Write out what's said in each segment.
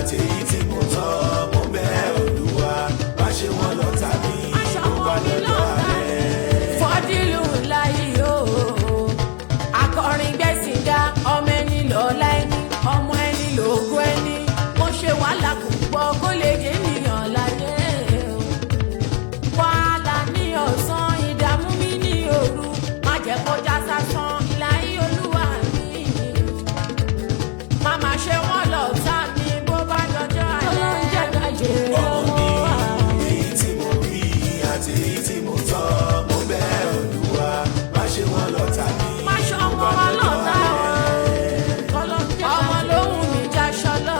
àti èyí tí mo tọ́ mo bẹ̀ Olúwa má ṣe wọ́n lọ́tà mi mo bá lọ́jọ́ alẹ́. Fọ́dílù láyé o akọrin gbẹ̀sìngá ọmọ ẹni Lolaeni ọmọ ẹni lógún ẹni mo ṣe wàhálà púpọ̀ kó lè jẹ́ ènìyàn láyé wàhálà ní ọ̀sán ìdààmú mi ní òru má jẹ́ kọjá sásán ìlàyé Olúwa mi má má ṣe wọ́n lọ́tà mi bó bá dọjọ́ alẹ́ ọlọ́njẹ́ kájẹ́ ọmọ wa. èyí tí mo rí àti èyí tí mo tọ́ mo bẹ̀ Olúwa má ṣe wọ́n lọ́tà mi mo bá lọ́jọ́ alẹ́. ọmọ lóhùn mi já ṣọlọ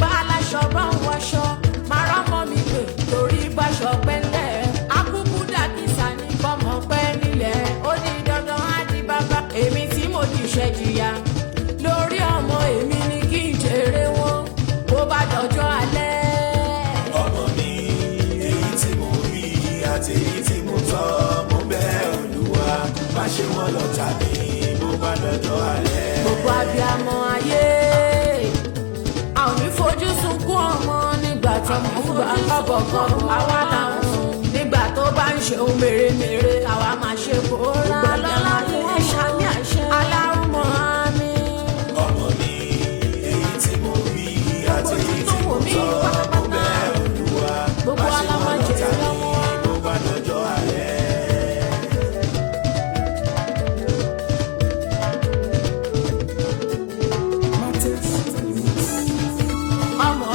bá aláṣọ bá ń wọṣọ máa rọmọ mi pè torí báṣọ pẹ́ńlẹ̀ akúkú dàkísà ní kọ́mọ pẹ́ nílẹ̀ ó ní dandan á di bàbá èmi tí mo jìṣẹ́ jìyà lórí ọmọ èmi ni kí n jèrè wọn bó bá dọjọ́ alẹ́. ọmọ mi èyí tí mo rí àti èyí tí mo tọ́ mo bẹ̀ Olúwa má ṣe wọ́n lọ́tà mi mo bá lọ́jọ́ alẹ́. gbogbo abiyamọ ayé a ò ní fojú sunkún ọmọ nígbà tọmọ ń gbà kọ́bọ̀kọ́ àwa làwọn nígbà tó bá ń ṣe ohun mèremère àwa máa ṣe kóra lọ́la ní ẹ̀ṣá ní àṣẹ alárùmọ̀ àmì. ọmọ mi èyí tí mo rí àti èyí tí mo tọ́ mo bẹ̀ Olúwa má ṣe wọ́n lọ́tà mi mo bá lọ́jọ́ alẹ́. ọmọ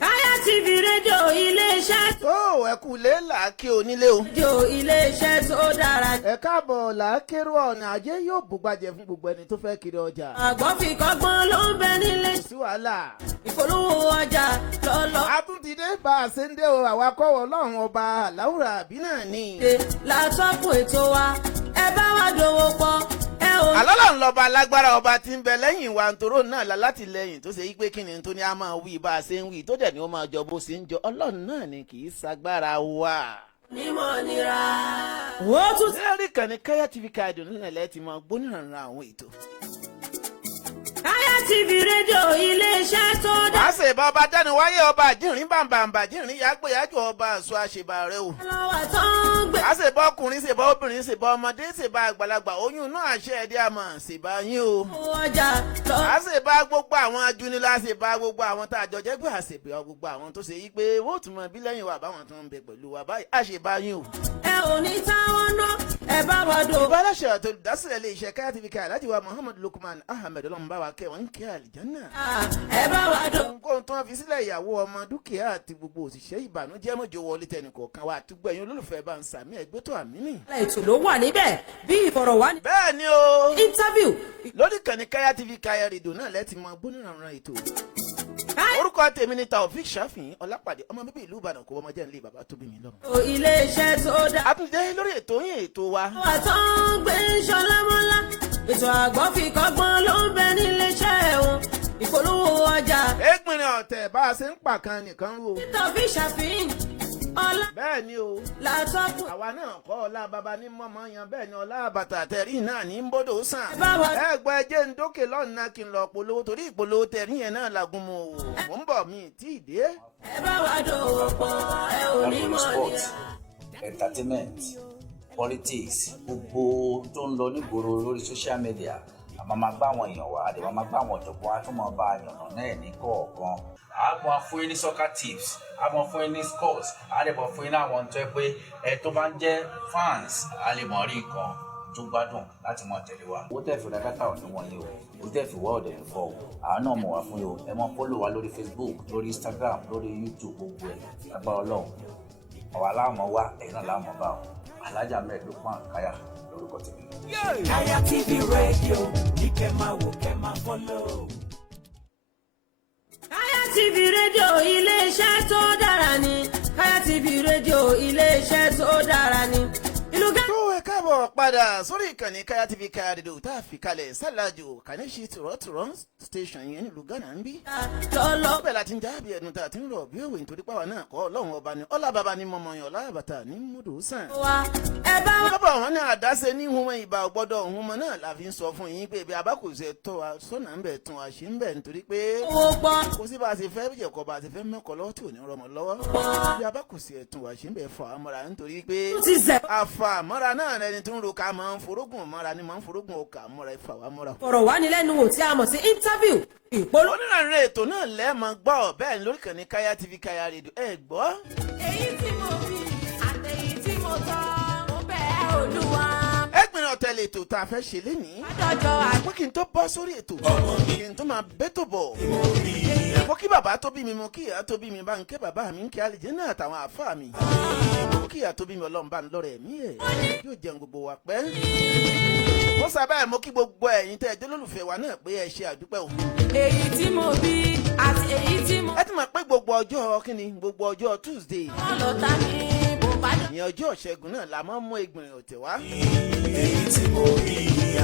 Káyà TV rédíò iléeṣẹ́ tó ẹ kú lé làákè onílé o. rédíò iléeṣẹ́ tó dára. ẹ káàbọ̀ làákèrò ọ̀nà ajé yóò bùgbàjẹ́ fún gbogbo ẹni tó fẹ́ kiri ọjà. àgbọ̀n fi kọ́gbọ́n ló ń bẹ nílé kò sí wàhálà. ìpolówó ọjà lọ́lọ́. a tún ti dé bá a ṣe ń dé o àwa kọ́wọ́ ọlọ́run ọba àláwùrà àbí náà ni. látọ́kùn ètò wa ẹ bá wa dòwò pọ̀ ẹ ò. àlọ́lọ́ ń lọ́ba alágbára ọba tí ń bẹ lẹ́yìn wa ntòrò náà la látìlẹ́yìn tó ṣe yí pé kí ni tó ní a máa wí bá a ṣe ń wí tó dẹ̀ ni ó máa jọ bó ṣe ń jọ ọlọ́run náà ni kì í ṣagbára wa. nímọ̀ nira. ó tún lórí ìkànnì Káyà TV káàdì nílẹ̀ lẹ́ẹ̀tì máa gbóníran àwọn ètò. Káyà TV rédíò iléeṣẹ́ tó dá. wàá ṣe ìbá ọba dáni wáyé ọba àjìnrín bàǹbàǹbà àjìnrín yàgbéyàjọ ọba àṣọ àṣebà rẹ o. lọ́wọ́ tó ń gbé. a ṣèbá ọkùnrin ṣèbá obìnrin ṣèbá ọmọdé ṣèbá àgbàlagbà oyún náà àṣẹ ẹdí àmọ́ ṣèbá yín o. ọjà lọ. a ṣèbá gbogbo àwọn ajúnilá ṣèbá gbogbo àwọn tá a jọ jẹ́ pé a ṣèbá gbogbo àwọn tó ṣe yí pé wọ́n tún mọ bí lẹ́yìn wa báwọn tó ń bẹ pẹ̀lú wa báyìí a ṣèbá yín o. ẹ ò ní táwọn náà ẹ bá wa dò. ìbáraṣẹ àti olùdásílẹ̀ ilé iṣẹ́ Káyà TV ká Alhaji wa Muhammad Lukman Ahmed ọlọ́mùbáwa kẹ́ wọ́n ń kí àlìjánná. ẹ bá wa dò. ohunkóhun tó wọn fi sílẹ̀ ìyàwó ọmọ dúkìá àti gbogbo òṣìṣẹ́ ìbànújẹ́ mọ́jọ wọlé tẹnìkọ̀ọ̀kan wa àti gbẹ̀yìn olólùfẹ́ bá ń sàmì ẹgbẹ́ tó àmì nì. ètò ló wà níbẹ̀ bí ìfọ̀rọ̀wánilẹ́nuwò. bẹ́ẹ̀ ni o. interview. lórí ìkànnì Káyà TV Káyà rédíò náà lẹ́ẹ̀tì mọ gbóníranran ètò. orúkọ tèmi ni Taofeek Shafihin Olapade ọmọ bíbí ìlú Ìbàdàn kò wọ́n jẹ́ nílé bàbá tó bí mi lọ́mọ. iléeṣẹ́ tó dá. a tún dé lórí ètò yín ètò wa. wà tó ń gbé ṣọlámọ́lá ètò àgbọ̀n fi kọ́gbọ́n ló ń bẹ níléeṣẹ́ wọn ìpolówó ọjà. Egbinrin ọ̀tẹ̀ bá a ṣe ń pàkan nìkan rú o. Taofeek Shafihin ọlá. bẹ́ẹ̀ ni o. látọ́kùn. àwa náà kọ́ ọlá baba ní mọ́mọ́ yan bẹ́ẹ̀ ni ọlá bàtà tẹ̀rí náà ní bọ́dọ̀ sàn. báwa. ẹ gbọ́ ẹjẹ́ ń dókè lọ́nà kí n lọ polówó torí ìpolówó tẹ̀rí yẹn náà lagun mu o. mò ń bọ̀ mi tí ì dé. ẹ bá wa dòwò pọ̀ ẹ ò ní mọ̀ ní. sport entertainment politics gbogbo tó ń lọ nígboro lórí social media àmọ́ máa gbá àwọn èèyàn wá àdèmọ́ máa gbá àwọn ọ̀jọ̀gbọ́n àtúmọ̀ bá yànnà náà ní kọ̀ọ̀kan. a mọ̀ fún yín ní soccer tips a mọ̀ fún yín ní scores a lè mọ̀ fún yín ní àwọn tó ẹ pé ẹ tó bá ń jẹ́ fans a lè mọ̀ rí nǹkan tó gbádùn láti mọ̀ tẹ̀lé wa. owó tẹ̀ fi ra dátà ò ní wọ̀nyí o owó tẹ̀ fi wá ọ̀dẹ̀ fọ́ o àwọn náà mọ̀ wá fún yín o ẹ mọ̀ follow wa lórí Facebook lórí Instagram lórí YouTube gbogbo ẹ̀ lágbára Ọlọ́run àwa láàmú wa ẹ̀yin náà láàmú bá o Alhaji Ahmed Lukman Káyà lórúkọ tèmi. Káyà TV rédíò ní kẹ́ máa wò kẹ́ máa follow. Káyà TV rédíò iléeṣẹ́ tó dára ni Káyà TV rédíò iléeṣẹ́ tó dára ni ìlú ká. tó ẹ káàbọ̀ padà. padà sórí ìkànnì Kaya TV Kaya rédíò tá a fi kalẹ̀ sálàjò kàníṣì tùrọ̀tùrọ̀ station yẹn nílùú Ghana ń bí. bẹ́ẹ̀ la ti ń jábí ẹnu tá a ti ń rọ̀ bí òwe nítorí pàwọn náà kọ́ ọlọ́run ọba ni ọlábàbà ni mọ̀mọ́ yàn ọlábàtà ní múdù sàn. bàbá wọn ní àdáṣe ní ìhun ìbà ọgbọ́dọ̀ òun mọ náà la fi ń sọ fún yín pé bí abákòsè tọ́ wa sọ́nà ń bẹ̀ tún wa ṣe ń bẹ̀ nítorí pé kò sí bá a ṣe fẹ́ jẹ̀kọ́ bá a ṣe fẹ́ mẹ́kọ̀ọ́ lọ́wọ́ tí ò ní rọmọ lọ́wọ́ bí abákòsè tún wa ṣe ń bẹ̀ fọ àmọ́ra nítorí pé àfà àmọ́ra náà rẹni tó ń ro ká máa ń forógùn mọ́ra ni máa ń forógùn ọkà mọ́ra ìfà wa mọ́ra. ọ̀rọ̀ wá ní lẹ́nu wò tí a mọ̀ sí interview ìpolówó. onírànrẹ́ ètò náà lẹ́ẹ̀mọ́ gbọ́ bẹ́ẹ̀ ni lórí ìkànnì Kaya TV Kaya rédíò ẹ̀ gbọ́. èyí tí mo fi àtẹ̀yí tí mo tọ́ mo bẹ̀ Olúwa. Egbinrin ọ̀tẹ̀lẹ̀ ètò tá a fẹ́ ṣe lénìí. àpò kí n tó bọ́ sórí ètò kí n tó máa bẹ́tò bọ̀. mo kí bàbá tó bí mi mo kí ìyá tó bí mi bá ń ké bàbá mi ń ké àlejò náà àtàwọn àáfàá mi. mo kí ìyá tó bí mi ọlọ́run bá ń lọ́rẹ̀ mí ẹ̀ yóò jẹun gbogbo wa pẹ́. mo sábà mo kí gbogbo ẹ̀yin tẹ́ ẹ jẹ́ lólùfẹ́ wa náà pé ẹ ṣe àdúpẹ́ o. èyí tí mo bí àti èyí tí mo. ẹ ti mọ̀ pé gbogbo ọjọ́ kíni gbogbo ọjọ́ Tuesday. wọ́n lọ ta ní bó bá dé. ní ọjọ́ Ṣẹ́gun náà la máa ń mú Egbinrin ọ̀tẹ̀ wá. èyí tí mo rí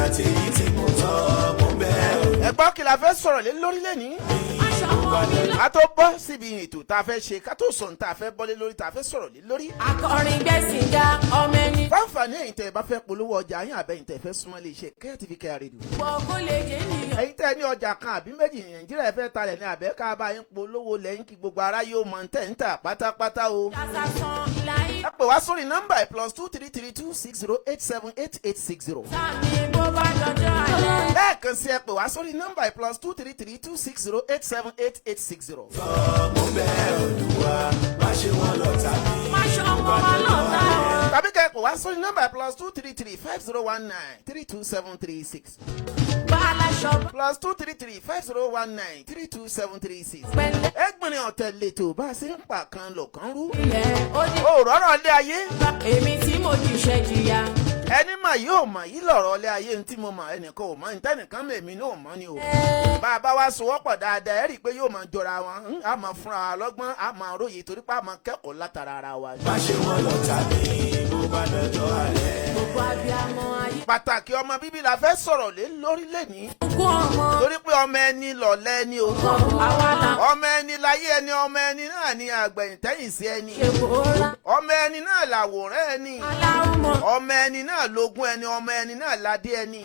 àti èyí tí mo tọ́ mo bẹ̀ ẹ gbọ́ kí la fẹ́ sọ̀rọ̀ lé lórí lẹ́ni. aṣọ wọn mi lọ. ká tó bọ́ síbi ètò tá a fẹ́ ṣe ká tó sọ̀n tá a fẹ́ bọ́lé lórí tá a fẹ́ sọ̀rọ̀ lé lórí. akọrin gbẹ̀sìn ga ọmọ ẹni. fáǹfààní ẹ̀yin tẹ́ ẹ bá fẹ́ polówó ọjà yín àbẹ́yìn tẹ́ ẹ fẹ́ súnmọ́ lè ṣe Kaya TV Kaya rédíò. gbọ́ kó lè jẹ́ nìyẹn. ẹ̀yin tẹ́ ẹ ní ọjà kan àbí méjì Nàìjíríà fẹ́ talẹ̀ ní àbẹ́ ká bá yín polówó lẹ́yìn kí gbogbo ara yóò mọ̀ tẹ́ ń tà pátápátá o. jásá san ìlàyé. ẹ pè wá sórí nọ́mbà +23326088780. sáàmì bó bá dọjọ́ alẹ́. lẹ́ẹ̀kan sí ẹ pè wá sórí nọ́mbà +23326088780. mo bẹ̀ Olúwa má ṣe wọ́n lọ́tà mi. má ṣe ọmọ wa lọ́ta o. tàbí kẹ́ ẹ pè wá sórí nọ́mbà +2335019327336. bá a láṣọ +2335019327336. pẹ̀lẹ́. Egbinrin ọ̀tẹ̀lẹ̀ tó bá a ṣe ń pa kan lọ̀kan rú. ilẹ̀ ó ní. o rọ́rọ̀ lé ayé. èmi tí mo jìṣẹ́ jìyà. ẹni mà yóò mà yí lọ̀rọ̀ lé ayé tí mo mọ̀ ẹnìkan ò mọ̀ nítẹ́nìkan mèmí náà ò mọ̀ ni o. bá a bá wá sowọ́pọ̀ dáadáa ẹ rí i pé yóò máa jọra wọn a máa fúnra wa lọ́gbọ́n a máa róye torí pé a máa kẹ́kọ̀ọ́ látara ara wa. má ṣe wọ́n lọ́tà mi bó bá dọjọ́ alẹ́. gbogbo abiyamọ ayé. pàtàkì ọmọ bíbí la fẹ́ sọ̀rọ̀ lé lórí lẹ́ni. kú ọmọ. torí pé ọmọ ẹni lọ̀lẹ́ ni o. àwa là ọmọ ẹni láyé ẹni ọmọ ẹni náà ni àgbẹ̀yìntẹ́yìn sí ẹni. ṣe kóra. ọmọ ẹni náà làwòrán ẹni. aláwùmọ̀. ọmọ ẹni náà lógún ẹni ọmọ ẹni náà ládé ẹni.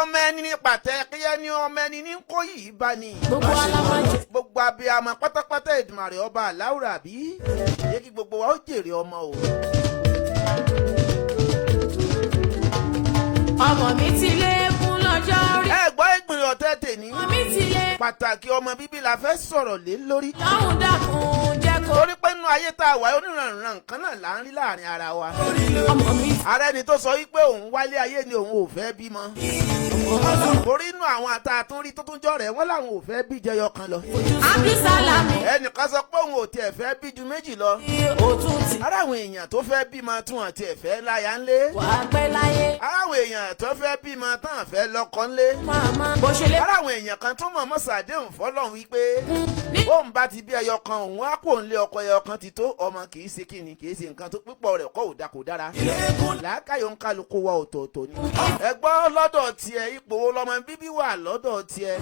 ọmọ ẹni ní pàtẹ́kì ẹni ọmọ ẹni ní kó yìí bá ní. gbogbo alámọ̀jẹ. gbogbo abiyamọ pátápátá Èdùmàrè ọba aláwùrà bí yé kí gbogbo wa ó jèrè ọmọ o. ọmọ mi ti lékún lọ́jọ́ rí. ẹ gbọ́ Egbinrin ọ̀tẹ̀ tèní. ọmọ mi ti lé. pàtàkì ọmọ bíbí la fẹ́ sọ̀rọ̀ lé lórí. lọ́hùn dákun jẹ́ kó. torí pé nínú ayé tá a wà onírànràn nǹkan náà là ń rí láàrin ara wa. ọmọ mi. ààrẹ ni tó sọ wípé òun wálé ayé ni òun ò fẹ́ bímọ. torí inú àwọn àtàtúnrí tó tún jọ rẹ̀ wọ́n làwọn ò fẹ́ bí jẹyọ kan lọ. abdulsalami. ẹnìkan sọ pé òun ò tiẹ̀ fẹ́ bí ju méjì lọ. òtún ti. ara àwọn èèyàn tó fẹ́ bímọ tún àti ẹ̀fẹ́ láyà ńlé. wà á pẹ́ láyé. ara àwọn èèyàn tó fẹ́ bímọ tán àfẹ́ lọ́kọ ńlé. màmá bó ṣe lé. ara àwọn èèyàn kan tó mọ̀ mọ́ sàdéhùn fọlọ́run wípé bóun bá ti bí ẹyọ kan òun á kò ń lé ọkọ ẹyọ kan ti tó ọmọ kì í ṣe kíni kì í ṣe nǹkan tó pípọ̀ rẹ̀ kọ́ òdà kò dára. làákàyọ̀ ń kálukú wa ọ̀tọ̀ọ̀tọ̀ ni. ẹ gbọ́ lọ́dọ̀ tiẹ̀ ipò wo lọmọ bíbí wà lọ́dọ̀ tiẹ̀.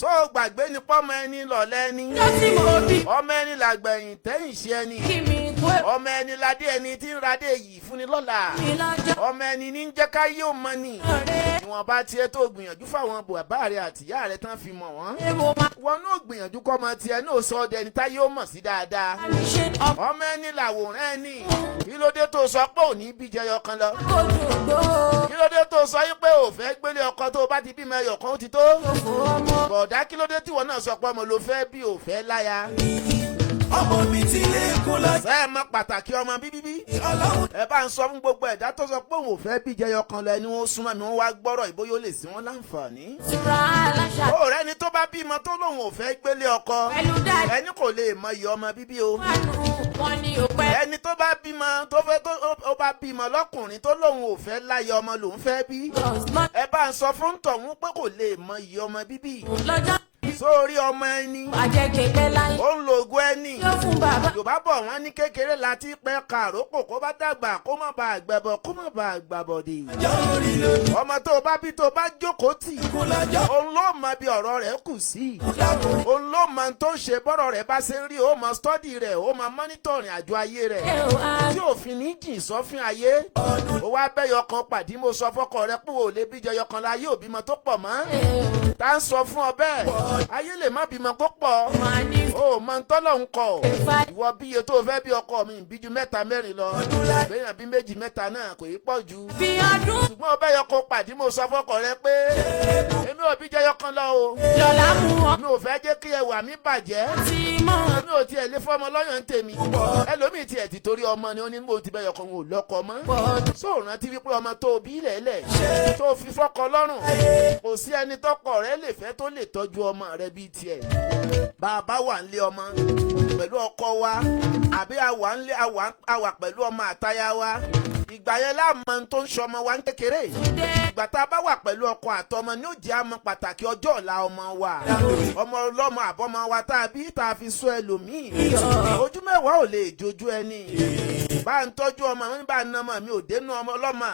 sọ gbàgbé ni pọ́mọ ẹni lọ̀lẹ́ni. lọ́sí mo bí. ọmọ ẹni làgbẹ̀yìn tẹ́yìn ṣe ẹni. kí mi kó. ọmọ ẹni ládé ẹni tí ń radé yìí fúnni lọ́la. mi lọ́jọ́. ọmọ ẹni ní ń jẹ́ ká yóò mọ ni. ọ̀rẹ́. ìwọ̀nba tiẹ̀ tó gbìyànjú fáwọn bàbá rẹ̀ àtìyá rẹ̀ tán fi mọ̀ wọ́n. èèwọ̀ máa. wọn náà gbìyànjú kọ́ ọmọ tiẹ̀ náà sọ ọ́ dẹni tá yóò mọ̀ sí dáadáa. mi ṣe ọkọ̀ ọmọ ẹni làwòrán ẹni kí ló dé tó sọ pé òní bí jẹyọ kan lọ. dùgbò. kí ló dé tó sọ pé ò fẹ́ gbélé ọkọ tó bá ti bímọ ẹyọ kan ó ti tó. ọmọ. bọ̀dá kí ló dé tíwọ náà sọ pé ọmọ ló fẹ́ bí ò fẹ́ láya. ọmọ mi ti lékún lọ́jọ́. ṣé ẹ mọ̀ pàtàkì ọmọ bíbí. ọlọ́run ẹ bá ń sọ fún gbogbo ẹ̀dá tó sọ pé òun ò fẹ́ bí jẹyọ kan lọ ẹni wọn súnmọ́ mi wọ́n wá gbọ́rọ̀ ìbóyó lè sí wọn láǹfààní. tura aláṣà. ó rẹ́ni tó bá bímọ tó lóun ò fẹ́ gbélé ọkọ pẹ̀lú dájú. ẹni kò lè mọ iye ọmọ bíbí o. wọn ní òpẹ́. ẹni tó bá bímọ tó fẹ́ tó ó bá bímọ lọ́kùnrin tó lóun ò fẹ́ láyé ọmọ lòun fẹ́ bí. ẹ bá ń sọ fún tọ̀hún pé kò lè mọ iye ọmọ bíbí. lọ́jọ́. sórí ọmọ ẹni àjẹgẹgbẹ́ láyé. ó ń lo ògùn ẹni. yóò fún bàbá. Yorùbá bọ̀ wọ́n ní kékeré láti pẹ́ kàrókò kó bá dàgbà kó má bàa gbẹ̀bọ̀ kó má bàa gbàbọ̀dè. ọmọ tó bá bí tó bá jókòó tì òun ló mọ bí ọ̀rọ̀ rẹ̀ kù sí. òun ló mọ tó ń ṣe bọ́rọ̀ rẹ̀ bá ṣe ń rí ó mọ stọ́dì rẹ̀ ó mọ mọ́nítọ̀rìn àjọ ayé rẹ̀ tí òfin ní jìn sọ́fin ayé. ó wá bẹ́yọ kan pàdé mo sọ fọ́kọ rẹ pé ò lè bíjọ yọkan láyé òbímọ tó pọ̀ mọ́. tá ń sọ fún ọ bẹ́ẹ̀ ayé lè má bímọ kó pọ̀. ó mọ ń tọ́lọ̀ ń kọ̀ ìwọ bí iye tó fẹ́ bí ọkọ mi bí ju mẹ́ta mẹ́rin lọ bẹ́yàn bí méjì mẹ́ta náà kò í pọ̀ jù. ṣùgbọ́n ọbẹ̀ yọ kó pàdé mo sọ fọ́kọ rẹ pé èmi ò bí jẹyọ kan lọ o. mi ò fẹ́ jẹ́ kí ẹwà mi bàjẹ́. mi ò tiẹ̀ lé fọ́mọ lọ́yàn ń tèmi. ẹlòmíì tiẹ̀ ti torí ọmọ ni ó ní mo ti bẹ́yọ kan ò lọ́kọ mọ́. sóò rántí wípé ọmọ tó bí lẹ́lẹ̀ tó fi fọ́kọ lọ́rùn kò sí ẹni tọ́kọ rẹ lè fẹ́ tó lè tọ́jú ọmọ rẹ bíi tiẹ̀. bàbá wà ń lé ọmọ pẹ̀lú ọkọ wa àbí àwa ń lé àwa pẹ̀lú ọmọ àtaya wa ìgbà yẹn láàmú tó ń ṣọmọ wa ń kékeré. ìgbà tá a bá wà pẹ̀lú ọkọ àtọmọ ní ó jẹ́ àmọ́ pàtàkì ọjọ́ ọ̀la ọmọ wa. ọmọ ọlọ́mọ àbọ́mọ wa tá a bí tá a fi sọ ẹlòmíì. ojú mẹ́wàá ò lè jojú ẹni. bá ń tọ́jú ọmọ mi bá ń nọmọ mi ò dénú ọmọ ọlọ́mọ.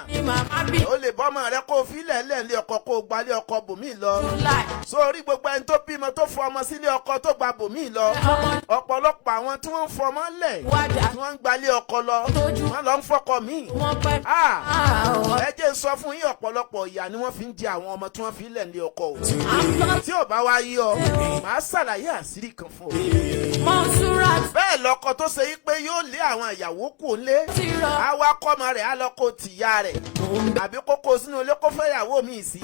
ó lè bọ́mọ rẹ kó filẹ̀ lẹ́ẹ̀lẹ́ ọkọ kó gbalé ọkọ bòmí lọ. sórí gbogbo ẹni tó bímọ tó fọ ọmọ sílé ọkọ tó gba bòmí lọ. ọ̀pọ̀lọpọ̀ àwọn tí wọ́n ń fọmọ lẹ̀ tí wọ́n ń gbalé ọkọ lọ wọ́n lọ ń fọkọ míì. ẹ jẹ́ sọ fún yín ọ̀pọ̀lọpọ̀ ìyà ni wọ́n fi ń jẹ àwọn ọmọ tí wọ́n fi lẹ̀ ní ọkọ o. tí ò bá wá yí ọ màá ṣàlàyé àṣírí kan fún ọ. bẹ́ẹ̀ lọ́kọ tó ṣe yí pé yóò lé àwọn ìyàwó kù lé àwa kọ́mọ rẹ̀ á lọ kó tìyá rẹ̀ àbí kókó sínú ilé kó fẹ́ ìyàwó mi sí.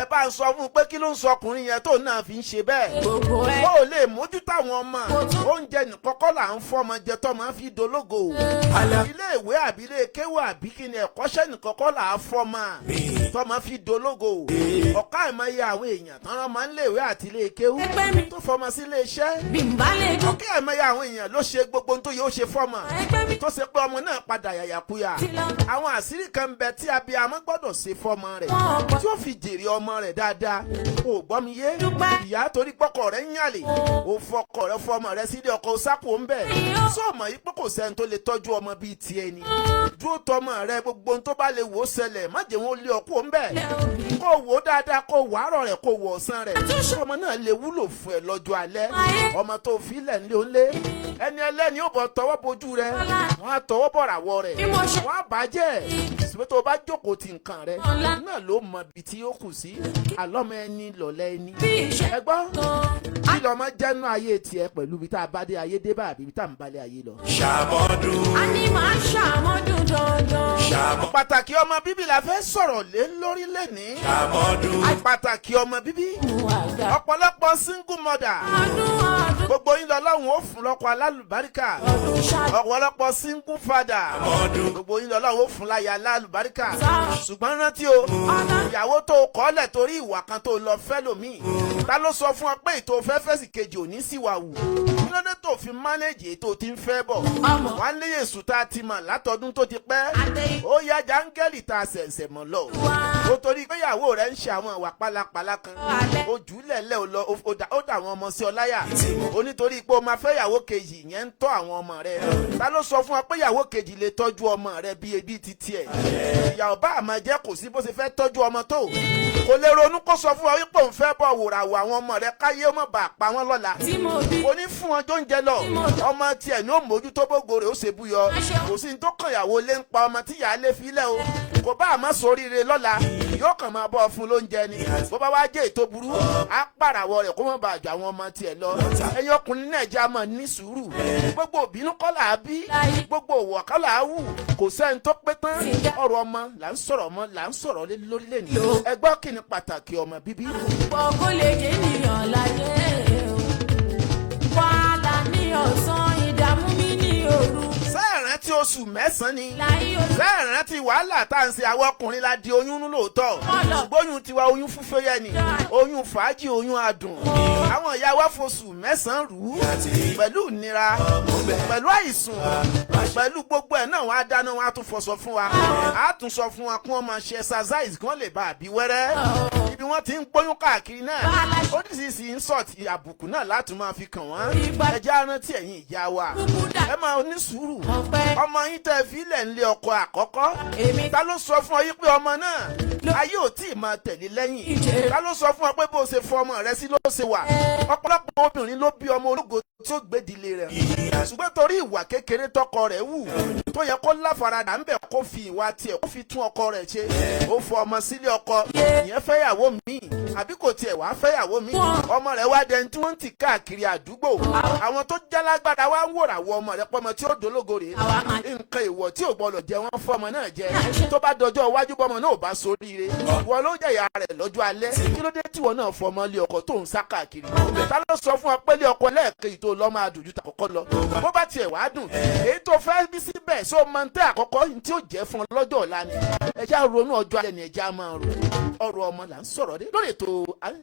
ẹ bá ń sọ fún un pé kí ló ń sọ ọkùnrin yẹn tó náà fi ń ṣe bẹ́ẹ̀. ó lè mójútó àwọn ọmọ oúnjẹ nìkọ́kọ́ là ń fọmọ jẹ tó máa fi dológo. ilé ìwé àbí ilé kéwù àbí kí ni ẹ̀kọ́ṣẹ́ nìkọ́kọ́ là á fọmọ tó máa fi dológo. ọ̀ká ìmọ̀ye àwọn èèyàn tán lọ́ máa ń lé ìwé àti ilé kéwù tó fọmọ sí ilé iṣẹ́. ọ̀ká ìmọ̀ye àwọn èèyàn ló ṣe gbogbo tó yóò ṣe fọmọ tó ṣe pé ọmọ náà padà yàyàkuyà. àwọn àṣírí kan bẹ tí abiyamọ gbọ́dọ̀ ṣe fọmọ rẹ̀ tí ó fi jèrè ọmọ rẹ̀ dáadáa. ò gbọ́ mi yé ìyá torí pọ́kọ rẹ̀ ń yàlè ò fọkọ rẹ̀ fọmọ rẹ̀ sílé ọkọ sápò ń bẹ̀. sọ́ọ̀mọ̀ yìí pé kò sẹ́ni tó lè tọ́jú ọmọ bíi tiẹ̀ ni. dúró tọmọ rẹ̀ gbogbo tó bá lè wò ó ṣẹlẹ̀ má jẹ́ wọn lé ọkọ ń bẹ̀. kó wò ó dáadáa kó wò àárọ̀ rẹ̀ kó wò ọ̀sán rẹ̀. ọmọ náà lè wúlò fún ẹ lọ́jọ́ alẹ́. ọmọ tó fi lẹ̀ ń lé ó lé ẹni ẹlẹ́ni ó bọ̀ tọwọ́ bojú rẹ̀ wọ́n á tọwọ́ bọ̀ ràwọ̀ rẹ̀ wọ́n á bàjẹ́ ìṣòro tó bá jókòó ti nǹkan rẹ̀ náà ló mọ ibi tí ó kù sí. àlọ́mọ ẹni lọ̀lẹ́ ẹni. ẹ gbọ́ kí lọ́mọ jẹ́nu ayé tiẹ̀ pẹ̀lú ibi tá a bá dé ayé dé bá àbí ibi tá a ń balẹ̀ ayé lọ. ṣàmọ́dún. a ní máa ṣàmọ́dún dandan. pàtàkì ọmọ bíbí la fẹ́ sọ̀rọ̀ lé lórí lẹ́ni. ṣàmọ́dún. pàtàkì ọmọ bíbí ọ̀pọ̀lọpọ̀ single mother gbogbo yín lọ́lọ́run ó fún lọ́kọ alálùbáríkà. ọ̀pọ̀lọpọ̀ single father gbogbo yín lọ́lọ́run ó fún láya alálùbáríkà. ṣùgbọ́n rántí o ìyàwó tó kọ́lẹ̀ torí ìwà kan tó lọ fẹ́ lòmíì ta ló sọ fún ọ pé ètò fẹ́fẹ́ sì kejì ò ní sí wa wù. kí ló dé tó fi mánéjì ètò tí ń fẹ́ bọ̀. wà á léyè sùn tá a ti mọ̀ látọdún tó ti pẹ́. ó yá jáńgẹ́lì tá a ṣẹ̀ṣẹ̀ mọ̀ lọ. ó torí pé ìyàwó rẹ̀ ń ṣe àwọn ìwà pálapàla kan. ojú lẹ̀lẹ́ ó dà àwọn ọmọ sí ọ láyà. ó nítorí pé o máa fẹ́ ìyàwó kejì yẹn ń tọ́ àwọn ọmọ rẹ̀. ta ló sọ fún ọ pé ìyàwó kejì lè tọ́jú ọmọ rẹ̀ bí ebi ti tiẹ̀. ìyàwó bá àmọ́ jẹ́ kò sí bó ṣe fẹ́ tọ́jú ọmọ tó. kò lè ronú kó sọ fún ọ wípé òun fẹ́ bọ̀ wòràwọ̀ àwọn ọmọ rẹ̀ káyé ó mọ̀ bá pa wọ́n lọ́la. o ní fún wọn tó ń jẹ lọ ọmọ tiẹ̀ ní ó mójútó bógo rẹ̀ ó ṣe búyọ. kò sí ní tó kàn ìyàwó lé ń pa ọmọ tí ìyá lé filẹ̀ o. kò bá àmọ́ sóríire lọ́la yóò kàn máa bọ́ fún lóúnjẹ ni. bó bá wá jẹ́ ètò burú á pàràwọ̀ rẹ̀ kó mọ̀ bá àjọ àwọn ọmọ tiẹ̀ lọ. ẹ̀yin ọkùnrin náà jẹ́ àmọ́ ní sùúrù. gbogbo òbínú kọ́ là á bí gbogbo òwò kọ́ là á wù. kò sẹ́ni tó pé tán ọ̀rọ̀ ọmọ là ń sọ̀rọ̀ ọmọ là ń sọ̀rọ̀ lé lórí lẹ́nu. ẹ gbọ́ kí ni pàtàkì ọmọ bíbí. gbogbo lè jẹ́ ènìyàn láyé wàhálà ní ọ̀sán ìdààmú mi ní òru. rántí oṣù mẹ́sàn-án ni bẹ́ẹ̀ rántí wàhálà tá à ń ṣe àwọn ọkùnrin la di oyún nú lóòótọ́ ṣùgbọ́n oyún tiwa oyún fúnfẹ́ yẹn ni oyún fàájì oyún adùn àwọn ìyá wa foṣù mẹ́sàn-án rú pẹ̀lú ìnira pẹ̀lú àìsùn pẹ̀lú gbogbo ẹ̀ náà wọ́n á dáná wọ́n á tún fọṣọ fún wa á tún sọ fún wa kí wọ́n máa ṣe exercise kí wọ́n lè bá àbí wẹ́rẹ́ bí wọ́n ti ń gbóyún káàkiri náà oríṣiríṣi insult àbùkù náà láti máa fi kàn wọ́n. ẹ jẹ́ á rántí ẹ̀yin ìyá wa ẹ máa ní sùúrù. ọmọ yín tẹ́ fi ilẹ̀ ńlé ọkọ àkọ́kọ́ ta ló sọ fún ọ yí pé ọmọ náà ayé ò tí ì máa tẹ̀lé lẹ́yìn. ta ló sọ fún ọ pé bó ṣe fọ ọmọ rẹ sí ló ṣe wà. ọ̀pọ̀lọpọ̀ obìnrin ló bí ọmọ ológo tí ó gbédìlé rẹ̀ ṣùgbọ́n torí ìwà kékeré tọkọ rẹ̀ wù tó yẹ kó láfaradà ńbẹ̀ kó fi ìwà tiẹ̀ kó fi tún ọkọ rẹ̀ ṣe ó fọ ọmọ sílé ọkọ ìyẹn fẹ́yàwó mi àbí kò tiẹ̀ wá fẹ́yàwó mi ọmọ rẹ̀ wá dẹni tí wọ́n ń tì káàkiri àdúgbò àwọn tó jálágbára wá ń wòràwọ̀ ọmọ rẹ̀ pọ́mọ tí ó dológo rè nǹkan ìwọ̀ tí ò gbọ́dọ̀ jẹ wọ́n fọmọ náà jẹ tó bá dọjọ́ iwájú bọ́mọ náà ò bá soríire wọ́n ló jẹ̀yà rẹ̀ lọ́jọ́ alẹ́ kí ló dé tí wọ́n náà fọmọ lé ọkọ tó ń sá káàkiri ta ló sọ fún ọ pé lé ọkọ lẹ́ẹ̀kejì tó lọ́ máa dùn ju tàkọ́kọ́ lọ bó bá tiẹ̀ wá dùn èyí tó fẹ́ bí síbẹ̀ só máa ń tẹ́ àkọ́kọ́ tí ó jẹ́ fún ọ lọ́jọ́ ọ̀la ni ẹja ronú ọjọ́ alẹ́ ni ẹja máa rò ọ̀rọ̀ ọmọ là ń sọ̀rọ̀ dé lórí ètò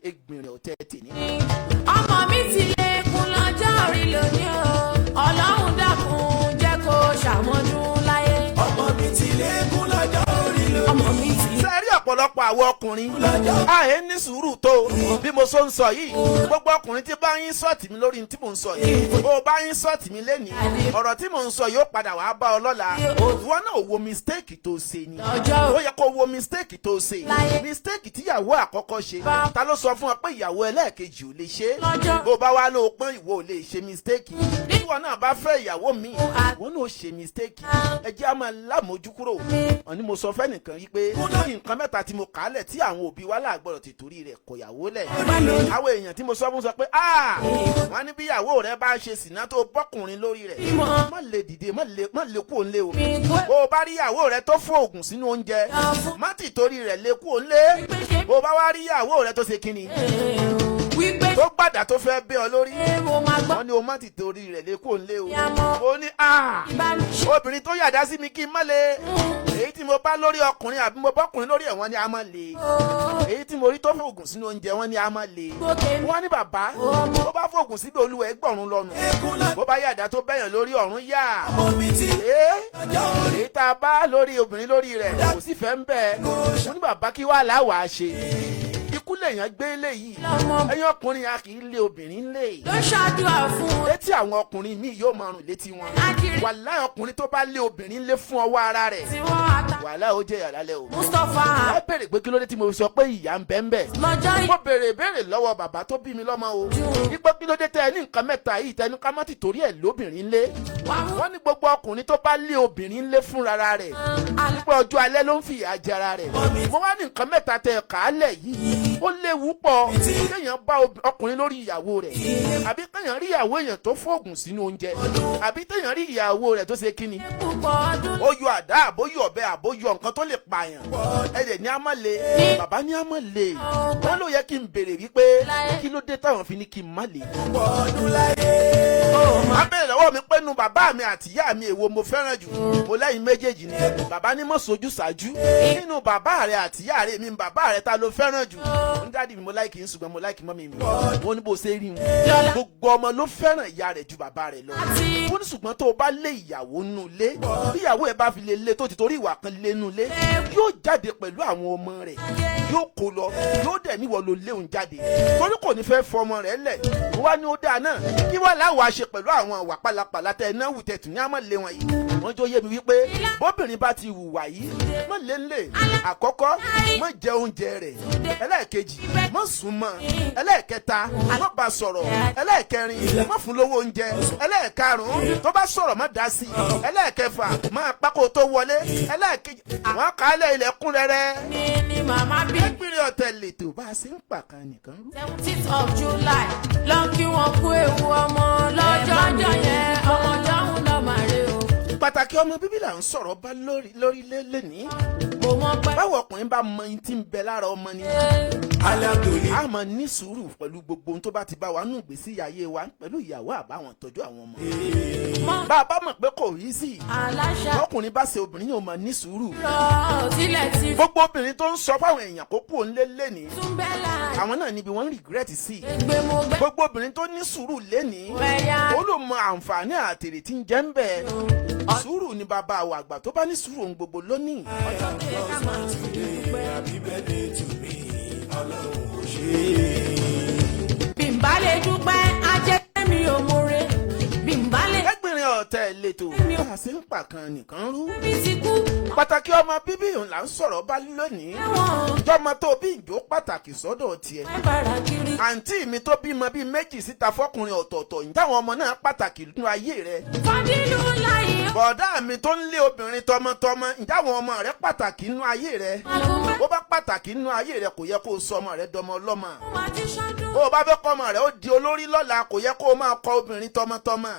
Egbinrin ọ̀tẹ̀ tèmi. ọmọ mi ti lè kún lọ́jọ́ orí lónìí o ọlọ́run dákun jẹ́ kó ṣàmọ́dún láyé. ọmọ mi ti lè kún lọ́jọ́ orí lónìí. ọmọ mi ti lè. sẹ́rí ọ̀pọ̀lọpọ̀ àwọn ọkùnrin àyè ní sùúrù tó bí mo so ń sọ yìí gbogbo ọkùnrin tí bá yín sọ́ọ̀tì mi lórí tí mò ń sọ yìí bó bá yín sọ́ọ̀tì mi lẹ́nìí ọ̀rọ̀ tí mò ń sọ yóò padà wàá bá ọ lọ́la ìwọ náà wo mistake tó ṣe ni ó yẹ kó wo mistake tó ṣe mistake tíyàwó àkọ́kọ́ ṣe ta ló sọ fún ọ pé ìyàwó ẹlẹ́ẹ̀kejì ò lè ṣe bó bá wá ló pọ́n ìwọ ò lè ṣe mistake ìwọ náà bá fẹ́ ìyàwó mi ìwọ náà ò ṣe mistake ẹ jẹ́ á máa lámójú kúrò ọ̀ní mo sọ fẹ́nìkan yìí pé nǹkan mẹ́ta tí mo kà á lẹ̀ tí àwọn òbí wa láàgbọ́dọ̀ ti torí rẹ̀ kọ̀yàwó lẹ̀ àwọn èèyàn tí mo sọ fún sọ pé wọ́n ní bí ìyàwó rẹ̀ bá ṣe sìná tó bọ́kùnrin lórí rẹ̀ má lè dìde má lè kú òǹlé o bó o bá rí ìyàwó rẹ̀ tó fóògùn sínú oúnjẹ má ti torí rẹ̀ lè kú òǹlé bó o bá wá rí ìyàwó rẹ̀ tó ṣe kíni tó gbàdá tó fẹ́ bẹ́ ọ lórí wọ́n ní o má ti torí rẹ̀ lè kú òǹlé o ó ní obìnrin tó yàdá sí mi kí n má lè èyí tí mo bá lórí ọkùnrin àbí mo bọ́kùnrin lórí ẹ̀ wọ́n ní a má lè èyí tí mo rí tó fòògùn sínú oúnjẹ wọ́n ní a má lè wọ́n ní bàbá bó bá fòògùn síbi olúwa ẹgbọ̀rún lọ́nu bó bá yàdá tó bẹ́yàn lórí ọ̀run yá èyí tá a bá lórí obìnrin lórí rẹ̀ kò sì fẹ́ ń bẹ́ẹ̀ wọ́n ní bàbá kí wàá láwàá ṣe ikú lèèyàn gbé léyìí ẹ̀yin ọkùnrin a kì í lé obìnrin lé ló ṣàdúrà fún un. létí àwọn ọkùnrin míì yóò máa rùn létí wọn wàláhì ọkùnrin tó bá lé obìnrin lé fún ọwọ́ ara rẹ̀ wàláhì ó jẹ́ ìyàlálẹ̀ o. Mustapha ẹ bèrè pé kí ló dé tí mo sọ pé ìyá ń bẹ ń bẹ. lọ́jọ́ mo bèrè ìbéèrè lọ́wọ́ bàbá tó bí mi lọ́mọ o nípa kí ló dé tẹ ẹ ní nǹkan mẹ́ta yìí tẹnu ká má ti torí ẹ̀ lóbìnrin lé wọ́n ní gbogbo ọkùnrin tó bá lé obìnrin lé fúnra rẹ̀ nípa ọjọ́ alẹ́ ló ń fi ìyà jẹra rẹ̀ mo wá ní nǹkan mẹ́ta tẹ kàálẹ̀ yìí ó léwu pọ̀ kéèyàn bá ọkùnrin lórí ìyàwó rẹ̀ àbí kéèyàn rí ìyàwó èèyàn tó fóògùn sínú oúnjẹ àbí kéèyàn rí ìyàwó rẹ̀ tó ṣe kíni ó yọ àdá àbóyọ ọ̀bẹ àbóyọ nǹkan tó lè pààyàn ẹ̀jẹ̀ ní a má le bàbá ní a má le wọ́n ló yẹ kí n béèrè wípé kí ló dé táwọn fi ní kí n má le. a bẹ̀rẹ̀ lọ́wọ́ mi pé nu bàbá mi àti ìyá mi èwo mo fẹ́ràn jù mo lẹ́yìn méjèèjì ni bàbá ní mọ̀ sojú ṣáájú nínú bàbá rẹ̀ àti ìyá rẹ̀ mi bàbá rẹ̀ ta ló fẹ́ràn jù ń dáàdì mi mo láìkì ń ṣùgbọ́n mo láìkì mọ́mì mi wọ́n ní bó ṣe rí wọn gbogbo ọmọ ló fẹ́ràn ìyá rẹ̀ ju bàbá rẹ̀ lọ wọ́n ní ṣùgbọ́n tó o bá lé ìyàwó nù lé bí ìyàwó ẹ̀ bá fi lè lé tó ti torí ìwà kan lé nù lé yóò jáde pẹ̀lú àwọn ọmọ rẹ̀ yóò kó lọ yóò dẹ̀ níwọ̀ ló léun jáde torí kò ní fẹ́ fọmọ rẹ̀ lẹ̀ wọ́n wá ní ó dáa náà kí wọ́n láwọ̀ àṣẹ pẹ̀lú àwọn àwà pálapàla tẹ̀ náà wù tẹ̀tù ní àmọ́ lé wọn yìí wọ́n jọ yé mi wípé bóbìnrin bá ti hùwà yìí má lé ńlẹ̀ àkọ́kọ́ má jẹ oúnjẹ rẹ̀ ẹlẹ́ẹ̀kejì má sùn mọ́ ẹlẹ́ẹ̀kẹta má bá sọ̀rọ̀ ẹlẹ́ẹ̀kẹrin má fún lówó oúnjẹ ẹlẹ́ẹ̀karùn-ún tó bá sọ̀rọ̀ má dá sí ẹlẹ́ẹ̀kẹfà má pákó tó wọlé ẹlẹ́ẹ̀kejì wọ́n kálẹ̀ ilẹ̀kùn rẹ̀rẹ̀. ní màmá bí. Egbinrin ọ̀tẹ̀ lètò bá a ṣe ń pàkan nìkan rú. 17th of July lọ kí wọn kú ewu ọmọ lọ́jọ́ ọjọ́ yẹn ọmọ jọ́hún náà máa rí o. Pàtàkì ọmọ bíbí là ń sọ̀rọ̀ bá lórí lẹ́ni. mo mọ pé. báwo ọkùnrin bá mọ ẹni tí ń bẹ lára ọmọ ni. a máa ní sùúrù pẹ̀lú gbogbo ohun tó bá ti bá wa nù gbèsè ayé wa pẹ̀lú ìyàwó àbáwọn tọ́jú àwọn ọmọ. bá a bá mọ̀ pé kò rí sí i. aláṣà. ọkùnrin bá ṣe obìnrin yóò máa ní sùúrù. lọ sílẹ̀ tí. gbogbo obìnrin tó ń sọ fáwọn èèyàn kó kú òun lé túnbẹ́là. àwọn náà níbi wọ́n regret sí. gbé mo gbé. gbogbo obìnrin tó ní sùúrù lénìí wẹ̀yà. ó lò mọ àǹfààní àtèrè tí ń jẹ́ ń bẹ̀. sùúrù ni bàbá àwọn àgbà tó bá ní sùúrù ohun gbogbo lónìí. ọjọ́ kí ẹ ká máa ń sùn. Happy birthday to me, Allah. ṣe ń pàkan nìkan rú. mi ti kú. pàtàkì ọmọ bíbí òun là ń sọ̀rọ̀ bá lónìí. ìjọmọ tó bí ìjó pàtàkì sọ́dọ̀ tiẹ̀. bàrà kiri. àǹtí mi tó bímọ bíi méjì síta fọkùnrin ọ̀tọ̀ọ̀tọ̀ ǹjẹ́ àwọn ọmọ náà pàtàkì nínú ayé rẹ. fọdílù láyé. bọ̀dá mi tó ń lé obìnrin tọmọtọmọ ǹjẹ́ àwọn ọmọ rẹ pàtàkì nínú ayé rẹ. bó bá pàtàkì nínú ayé rẹ kò yẹ kó o sọ ọmọ rẹ dọmọ ọlọ́mọ. wà ti ṣọdún. bó o bá fẹ́ kọ́ ọmọ rẹ ó di olórí lọ́la kò yẹ kó o máa kọ obìnrin tọmọtọmọ.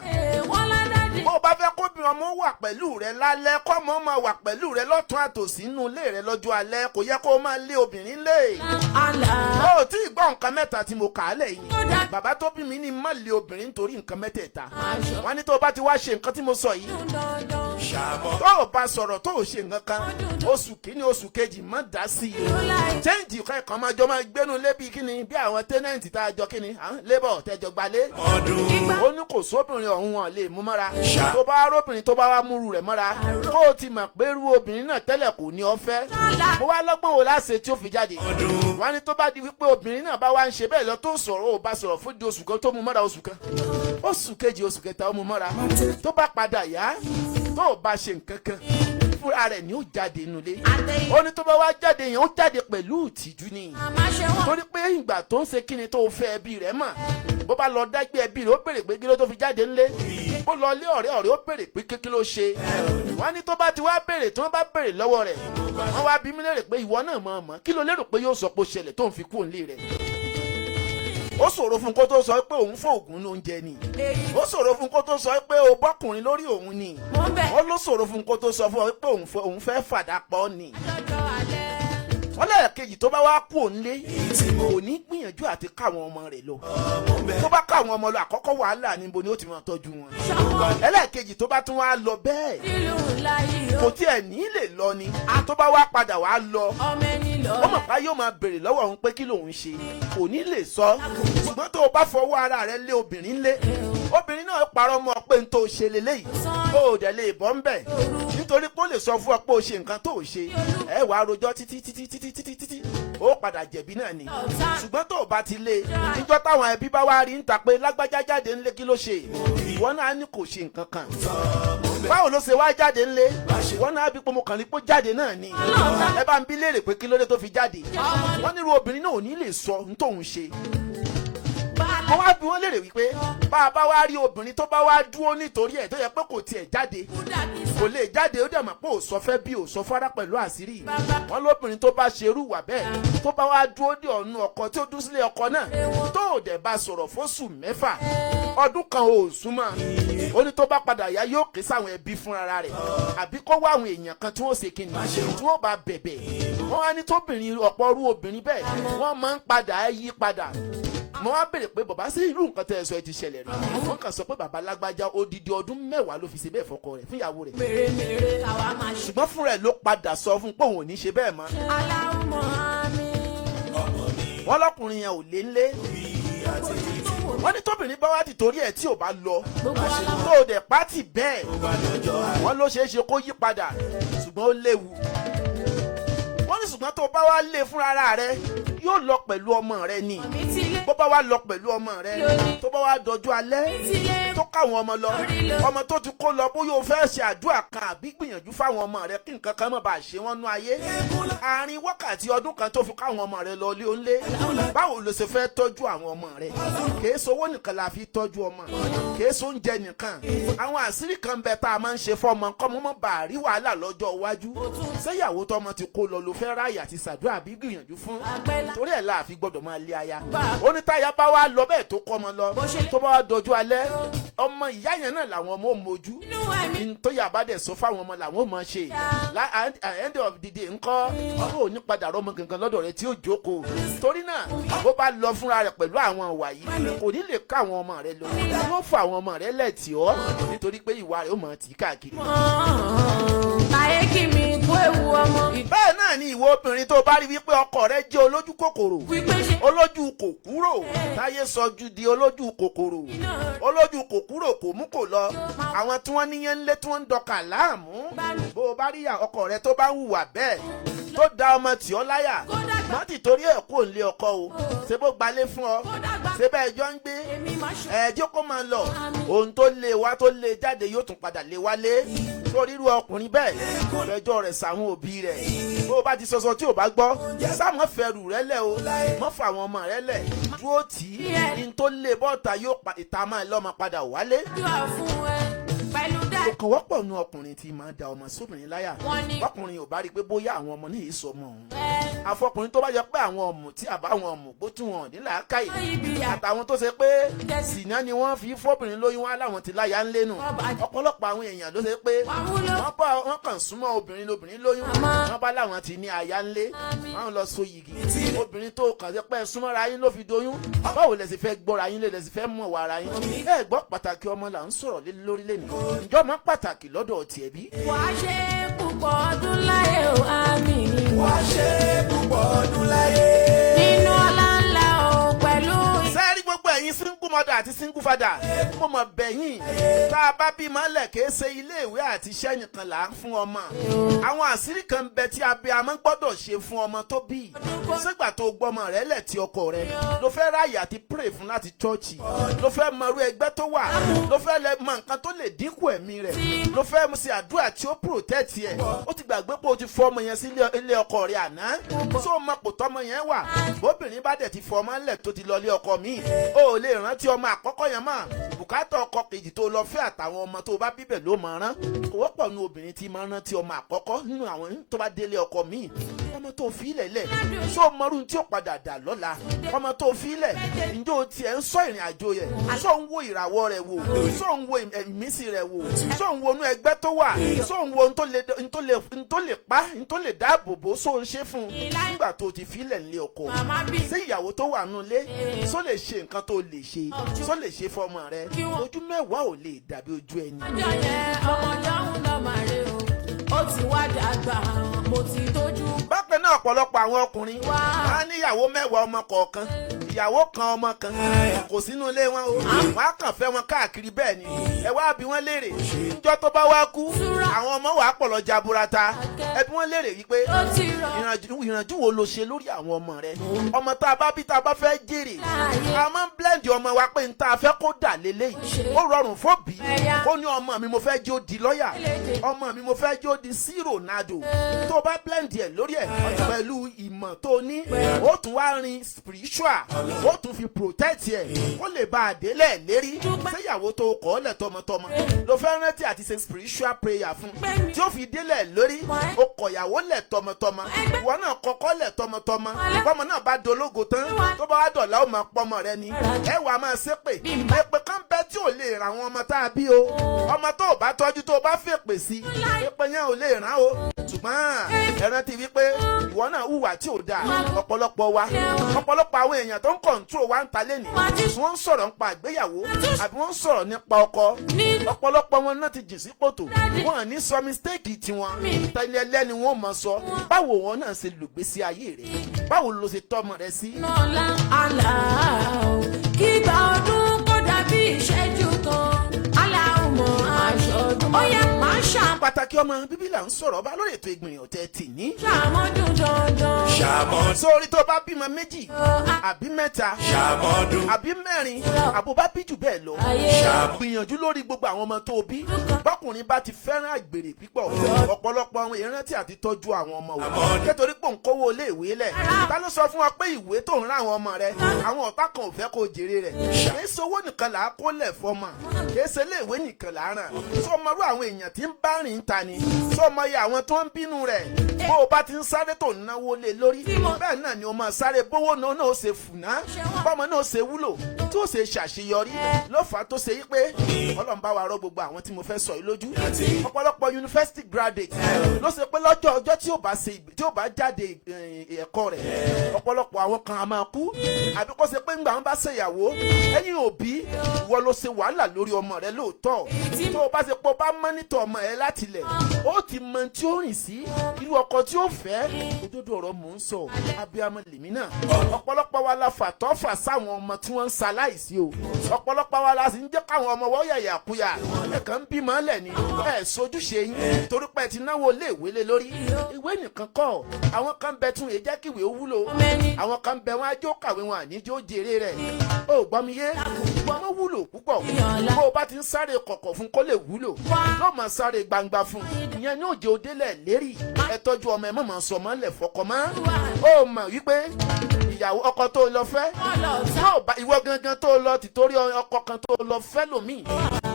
wọ́n ládàdì. bó o bá fẹ́ kóbi ọmọ wà pẹ̀lú rẹ lálẹ́ kọ́mọ máa wà pẹ̀lú rẹ lọ́tún àtòsí nínú ilé rẹ lọ́jọ́ alẹ́ kò yẹ kó o máa lé obìnrin lé. àlà. ó tí ì gbọ́ nǹkan mẹ́ta tí mo kà á lẹ̀ yìí. bàbá tó bí mi ní má lé obìnrin nítorí nǹkan mẹ́tẹ̀ẹ̀ta. wọ́n ní tó o bá ti wá ṣe nǹkan tí mo sọ yìí. tó o bá sọ̀rọ̀ tó o ṣe nǹkan kan oṣù kìíní oṣù kejì má dá sí i. chẹ́ǹjì kẹ́kọ̀ọ́ máa jọ máa gbénu lé bí kíni bí àwọn tẹ́nẹ̀ǹtì tá a jọ kíni lébọ̀ tẹ́jọ gbalé. ó ní kò sóbìnrin ọ̀hún wọn lè mú mọ́ra. tó bá róbìnrin tó bá wá múru rẹ̀ mọ́ra kó o ti mọ̀ pé irú obìnrin náà tẹ́lẹ̀ kò ní ọ fẹ́. mo wá lọ́gbọ́n wo láṣẹ tí ó fi jáde. wọ́n ní tó bá di wípé obìnrin náà bá wá ń ṣe bẹ́ẹ̀ lọ tó sọ̀rọ̀ ó bá sọ̀rọ̀ fún di oṣù kan tó mú mọ́ra oṣù kan oṣù kejì oṣù kẹta ó mú mọ́ra tó bá padà yá tó o bá ṣe nǹkan kan fúnra rẹ̀ ni ó jáde nulẹ̀. ó ní tó bá wá jáde yẹn ó jáde pẹ̀lú ìtìjú ni. torí pé ìgbà tó ń ṣe kíni tó fẹ́ ẹbí rẹ̀ mọ̀ bó bá lọ dágbé ẹbí rẹ̀ ó béèrè pé kí ló tó fi jáde ńlẹ̀. ó lọ lé ọ̀rẹ́ ó béèrè pé kí ló ṣe. wọ́n ní tó bá ti wá béèrè tí wọ́n bá béèrè lọ́wọ́ rẹ̀ wọ́n wá bí mí lérè pé ìwọ náà mọ̀ ọmọ kí ló lérò pé yóò sọ pé ó ṣẹlẹ̀ tó ń fi kú òǹlé rẹ̀. ó ṣòro fún kó tó sọ pé òun fóògùn ló ń jẹ ni. ó ṣòro fún kó tó sọ pé o bọ́kùnrin lórí òun ni. ó ló ṣòro fún kó tó sọ fún ọ pé òun fẹ́ fàdà pọ̀ ni. wọ́n lẹ́ẹ̀kejì tó bá wá kú òǹlé kò ní gbìyànjú àti káwọn ọmọ rẹ̀ lọ. tó bá káwọn ọmọ lọ àkọ́kọ́ wàhálà níbo ni ó ti máa tọ́jú wọn. ẹlẹ́ẹ̀kejì tó bá tún wá lọ bẹ́ẹ̀ kò tiẹ̀ ní lè lọ ni. tó bá wá padà wá lọ ó mọ̀ pé yóò máa béèrè lọ́wọ́ òun pé kí lòun ṣe kò ní lè sọ. ṣùgbọ́n tó o bá fọwọ́ ara rẹ lé obìnrin lé obìnrin náà parọ́ mọ́ pé n tó ṣe leléyìí ó dẹ̀ lè bọ́ ń bẹ̀ nítorí pé ó lè sọ fún ọ pé o ṣe nǹkan tó o ṣe ẹ wàá rojọ́ títí ó padà jẹ̀bi náà ni. ṣùgbọ́n tó o bá ti lé níjọ́ táwọn ẹbí bá wá rí ń ta pé lágbájá jáde ńlé kí ló ṣe ìwọ náà ní kò ṣe nǹkan kan. báwo ló ṣe wá jáde ńlé ìwọ náà bí pé mo kàn ní pé jáde náà ni. ẹ bá ń bí léèrè pé kí ló dé tó fi jáde. wọ́n nírú obìnrin náà ò ní lè sọ ní tóun ṣe. wọ́n wá bí wọ́n léèrè wípé bá a bá wá rí obìnrin tó bá wá dúró nítorí ẹ̀ tó yẹ pé kò tiẹ̀ jáde kò lè jáde ó dẹ̀ mọ̀ pé ò sọ fẹ́ bí ò sọ fara pẹ̀lú àṣírí. wọ́n lóbìnrin tó bá ṣerú wà bẹ́ẹ̀ tó bá wá dúró dé ọ̀nù ọkọ tí ó dún sílé ọkọ náà tó ò dẹ̀ bá sọ̀rọ̀ fóṣù 6 ọdún kan ò súnmọ́ ó ní tó bá padà yá yóò ké sáwọn ẹbí fúnra rẹ̀ àbí kó wá àwọn èèyàn kan tí wọ́n ṣe kíni tí wọ́n bá bẹ̀bẹ̀. wọ́n wá ní tóbìnrin ọ̀pọ̀ ọrú obìnrin bẹ́ẹ̀ wọ́n máa ń padà yí padà. mo wá béèrè pé bàbá sí irú nǹkan tẹ́ ẹ sọ ẹ ti ṣẹlẹ̀ rí. wọ́n kàn sọ pé bàbá lágbájá odidi ọdún 10 ló fi ṣe bẹ́ẹ̀ fọkọ rẹ̀ fún ìyàwó rẹ̀. mèremère àwa máa ṣe. ṣùgbọ́n fúnra ẹ̀ ló padà sọ fún pé òun ò ní ṣe bẹ́ẹ̀ mọ́. aláwọ̀ àmì. wọ́n lọ́kùnrin yẹn ò lé ńlé. wọ́n ní tóbìnrin bá wá ti torí ẹ̀ tí ò bá lọ tó o dẹ̀ pátì bẹ́ẹ̀ wọ́n ló ṣeé ṣe kó yí padà ṣùgbọ́n ó léwu. wọ́n ní ṣùgbọ́n tó bá wá lé fúnra rẹ̀ yóò lọ pẹ̀lú ọmọ rẹ̀ ni. bó bá wá lọ pẹ̀lú ọmọ rẹ̀ tó bá wá dọjú alẹ́ tó káwọn ọmọ lọ ọmọ tó ti kó lọ bóyá o fẹ́ ṣe àdúrà kan àbí gbìyànjú fáwọn ọmọ rẹ̀ kí nǹkan kan má bàa ṣe wọ́n nú ayé. àárín wákàtí ọdún kan tó fi káwọn ọmọ rẹ̀ lọ lé onílé báwo ló ṣe fẹ́ tọ́jú àwọn ọmọ rẹ̀. kìí sowó nìkan la fi tọ́jú ọmọ kìí so oúnjẹ nìkan. àwọn àṣírí kan bẹ tá a máa ń ṣe fọ́mọ kọ́ mọ́ bá rí wàhálà lọ́jọ́ iwájú. ṣéyàwó tọmọ ti kó lọ ló fẹ́ ráyè àti ṣàdúrà àbí gbìyànjú fún torí ẹ̀ láàfin gbọ́dọ̀ máa lé aya. onítàyà bá wá lọ bẹ́ẹ̀ tó kọ́ ọmọ lọ tó bá wá dojú alẹ́ ọmọ ìyá yẹn náà làwọn ọmọ mojú tó yà bá dẹ̀ sọ fáwọn ọmọ làwọn ọmọ ṣe end of the day ńkọ́ ọ̀rọ̀ òní padà rọmọ gangan lọ́dọ̀ rẹ̀ tí ó jókòó. torí náà bó bá lọ fúnra rẹ̀ pẹ̀lú àwọn ìwà yìí kò ní lè ká àwọn ọmọ rẹ̀ lọ yóò fọ àwọn ọmọ rẹ̀ lẹ́tì ọ́ nítorí pé ìwà rẹ̀ ó mọ̀ tì káàkiri. láyé kí mi kó ewu ọmọ. bẹ́ẹ̀ náà ni ìwọ obìnrin tó bá rí wípé ọkọ rẹ̀ jẹ́ olójú kòkòrò olójú kò kúrò táyé sọjú di olójú kòkòrò olójú kò kúrò kò mú kò lọ àwọn tí wọ́n níyẹn ńlé tí wọ́n ń dọkà láàmú bó o bá rí ọkọ rẹ̀ tó bá ń hùwà bẹ́ẹ̀ tó da ọmọ tì ọ́ láyà má ti torí ẹ̀ kó lé ọkọ o ṣé bó gbalé fún ọ ṣé bẹ́ẹ̀ jọ ń gbé ẹjọ́ kó máa lọ ohun tó lé wá tó lé jáde yóò tún padà lé wálé torí irú ọkùnrin bẹ́ẹ̀ lọ́jọ́ rẹ̀ sàwọn òbí rẹ̀ bó o bá ti sọsọ tí o bá gbọ́ sáàmọ́ fẹ́rù rẹ lẹ̀ o mọ́ fà àwọn ọmọ rẹ lẹ̀ dúró tì í ní tó lé bọ́ọ̀ta yóò ìta máa lọ́mọ padà wálé. kò kàn wọ́pọ̀ nu ọkùnrin tí máa da ọmọ sóbìnrin láyà ọkùnrin ò bá rí i pé bóyá àwọn ọmọ ní ìsọmọ òun àfọkùnrin tó bá yẹ pé àwọn ọmọ tí àbáwọn ọmọ gbó tí wọn nílà káyè àtàwọn tó ṣe pé sìnà ni wọ́n fi fọ́bìnrin lóyún wá láwọn ti láyà ń lénu ọ̀pọ̀lọpọ̀ àwọn èèyàn ló ṣe pé wọ́n kàn súnmọ́ obìnrin lóbìnrin lóyún wọ́n bá láwọn ti ní aya ńlé wọ́n lọ so yìgì obìnrin tó kàn ṣe pé súnmọ́ra yín ló fi doyún báwo lẹ sì fẹ́ gbọ́ra yín lè lẹ sì fẹ́ mọ̀ wà ara yín ẹ gbọ́ pàtàkì ọmọ là ń sọ̀rọ̀ lé lórí lẹ́nu ìjọ máa pàtàkì lọ́dọ̀ tiẹ̀ bí. wàá ṣe púpọ̀ ọdún láyé o àmì ni. wàá ṣe púpọ̀ ọdún láyé. nínú ọlá ńlá o pẹ̀lú. sẹ́ẹ̀rí gbogbo ẹ̀yin single mother àti single father mo mọ̀ bẹ̀yìn tá a bá bímọ lẹ̀ kìí ṣe iléèwé àti iṣẹ́ nìkan là ń fún ọmọ àwọn àṣírí kan bẹ tí abiyamọ gbọ́dọ̀ ṣe fún ọmọ tó bí sígbà tó gbọ́mọ rẹ̀ lẹ̀ tí ọkọ rẹ̀ ló fẹ́ ráàyè àti pray fún láti chọ́ọ̀chì ló fẹ́ mọ irú ẹgbẹ́ tó wà ló fẹ́ lẹ mọ nǹkan tó lè dínkù ẹ̀mí rẹ̀ ló fẹ́ mu sí àdúrà tí ó protect ẹ̀ ó ti gbàgbé pé o ti fọ ọmọ yẹn sí ilé ọkọ rẹ̀ àná tó mọ kò tọ́mọ yẹn wà bóbìnrin bá dẹ̀ ti fọ ọmọ ńlẹ̀ tó ti lọ ilé ọkọ míì ó lè rántí ọmọ àkọ́kọ́ yẹn mọ́ bùkátà ọkọ kejì tó lọ fẹ́ àtàwọn ọmọ tó bá bíbẹ̀ ló máa rán kò wọ́pọ̀ nu obìnrin tí máa rántí ọmọ àkọ́kọ́ nínú àwọn tó bá délé ọkọ míì ọmọ tó fi ilẹ̀ lẹ̀ sọ mọ́rú tí ó padà dà lọ́la ọmọ tó fi ilẹ̀ ǹjẹ́ o tiẹ̀ ń sọ ìrìn àjò yẹn sọ ń wo ìràwọ̀ rẹ̀ wò sọ ń wo ìmísí rẹ̀ wò sọ ń wo inú ẹgbẹ́ tó wà sọ ń wo n tó lè dáàbò bò sọ ń ṣe fún un nígbà tó ti fi ilẹ̀ nílé ọkọ sí ìyàwó tó wà nù lé sọ lè ṣe nǹkan tó lè ṣe sọ lè ṣe fọmọ rẹ ojú mẹ́wàá ò lè dàbí ojú ẹni. ọjọ́ yẹn ọmọ jọ̀hún lọ màá rè o ó ti wá dàgbà mo ti tójú. bákan náà ọ̀pọ̀lọpọ̀ àwọn ọkùnrin máa níyàwó mẹ́wàá ọmọ kọ̀ọ̀kan ìyàwó kan ọmọ kan kò sínú ilé wọn o wọn á kàn fẹ́ wọn káàkiri bẹ́ẹ̀ ni ẹ wá bí wọ́n léèrè níjọ́ tó bá wá kú àwọn ọmọ wàá pọ̀ lọ jaburata ẹ bí wọ́n léèrè wípé ìrànjú wo lo ṣe lórí àwọn ọmọ rẹ ọmọ tá a bá bí tá a bá fẹ́ jèrè a máa ń blend ọmọ wa pé n tá a fẹ́ kó dà lélẹ́yìí ó rọrùn fóbi ó ní ọmọ mi mo fẹ́ jẹ́ ó di lọ́yà ọmọ mi mo fẹ́ jẹ́ ó di sí Ronaldo tó bá blend ẹ̀ lórí ẹ̀ pẹ̀lú ìmọ̀ tó ní ó tún wá rin spiritual ó tún fi protect ẹ̀ ó lè bá a délẹ̀ lérí séyàwó tó kọ́ lẹ̀ tọmọtọmọ ló fẹ́ rántí àti ṣe spiritual prayer fún tí ó fi délẹ̀ lórí ó kọ̀yàwó lẹ̀ tọmọtọmọ ìwọ náà kọ́kọ́ lẹ̀ tọmọtọmọ bọ́mọ náà bá dológo tán tó bá wá dọ̀là ó máa pọ́mọ rẹ ni ẹ wàá máa ṣépè èpè kan bẹ tí ò lè ràn àwọn ọmọ tá a bí o ọmọ tó o bá tọ́jú tó o bá fèpè sí èpè yẹn ò lè ràn o ṣùgbọ́n ẹ rántí wípé ìwọ náà hùwà tí ò dáa ọ̀pọ̀lọpọ̀ àwọn èèyàn tó ń kọ̀ǹtró wa ń ta lẹ́nu wọ́n ń sọ̀rọ̀ nípa àgbéyàwó àbí wọ́n ń sọ̀rọ̀ nípa ọkọ ọ̀pọ̀lọpọ̀ wọn náà ti jìn sí kòtò wọn ní sọ mistake tiwọn tẹ́lẹ̀ lẹ́ni wọn mọ̀ sọ báwo wọn náà ṣe lùgbésí ayé rẹ̀ báwo ló ṣe tọ́mọ rẹ̀ sí. nọ́ọ̀lá àlà kígbà ọdún kó dàbí ìṣẹ́jú kan aláwọ̀ aṣọ ọdún ó yẹ máa ṣá. pàtàkì ọmọ bíbí là ń sọ̀rọ̀ bá lórí ètò Egbinrin ọ̀tẹ̀ tì ní. ṣàmọ́dún dandan. ṣàmọ́dún. sórí tó bá bímọ méjì àbí mẹ́ta ṣàmọ́dún. àbí mẹ́rin àbò bá bí jù bẹ́ẹ̀ lọ. gbìyànjú lórí gbogbo àwọn ọmọ tó bí bọ́kùnrin bá ti fẹ́ràn àgbèrè pípọ̀ ọ̀pọ̀lọpọ̀ àwọn èèyàn rántí àti tọ́jú àwọn ọmọ wọn nítorí pé òun kówó ilé ìwé lẹ̀ ta ló sọ fún wa pé ìwé tó ń rán àwọn ọmọ rẹ àwọn ọ̀tá kan ò fẹ́ kó jèrè rẹ̀ kìí ṣe owó nìkan là á kó lẹ̀ fọmọ kìí ṣe ilé ìwé nìkan là á ràn sọ ọmọrú àwọn èèyàn tí ń bá rìn ta ni sọ ọmọ yẹ àwọn tó ń bínú rẹ̀ bó o bá ti ń sáré tó ń náwó lé lórí bẹ́ẹ̀ náà ni o máa sáré bówó náà ó ṣe fùná bọ́mọ náà ó ṣe wúlò tí ó ṣe ṣàṣeyọrí ló fà á tó ṣe yí pé Ọlọ́run bá wa rọ gbogbo àwọn tí mo fẹ́ sọ yìí lójú ọ̀pọ̀lọpọ̀ university graduate ló ṣe pé lọ́jọ́ ọjọ́ tí ó bá jáde ẹ̀kọ́ rẹ̀ ọ̀pọ̀lọpọ̀ àwọn kan á máa kú àbí kó ṣe pé ńgbà wọn bá ṣèyàwó ẹ̀yin òbí ìwọ ló ṣe wàhálà lórí ọmọ rẹ lóòótọ́ tó o bá ṣe pé o bá mọ́nítọ̀ ọmọ rẹ láti lẹ̀ ó ti mọ tí ó rìn sí irú ọkọ tí ó fẹ́ òdodo ọ̀rọ̀ mò ń sọ abiyamọ lèmi náà ọ̀pọ̀lọpọ̀ wa la fàtọ́ fà sáwọn ọmọ tí wọ́n ń ṣaláìsí o ọ̀pọ̀lọpọ̀ wa la sì ń jẹ́ káwọn ọmọ wọ́n yàyà kúyà ẹ̀kan ń bímọ lẹ̀ ni ẹ̀ sojúṣe yín torí pé ti náwó lé ìwé lé lórí ìwé nìkan kọ́ àwọn kan bẹ tún èyí jẹ́ kí ìwé wúlò àwọn kan bẹ wọn ajó kàwé wọn àníjó jèrè rẹ̀ ó gbọ́ mi yé wọ́n wúlò púpọ̀ bó o bá ti ń sáré kọ̀kọ̀ fún kó lè wúlò yóò máa sáré gbangba fún ìyẹn ní òjò délẹ̀ lérí ẹ tọ́jú ọmọ ẹ mọ̀ sọ mọ́ lẹ̀ fọkọ mọ́ ó mọ̀ wípé ìyàwó ọkọ tó lọ fẹ́ yóò bá ìwọ gangan tó lọ tìtorí ọkọ kan tó lọ fẹ́ lòmíì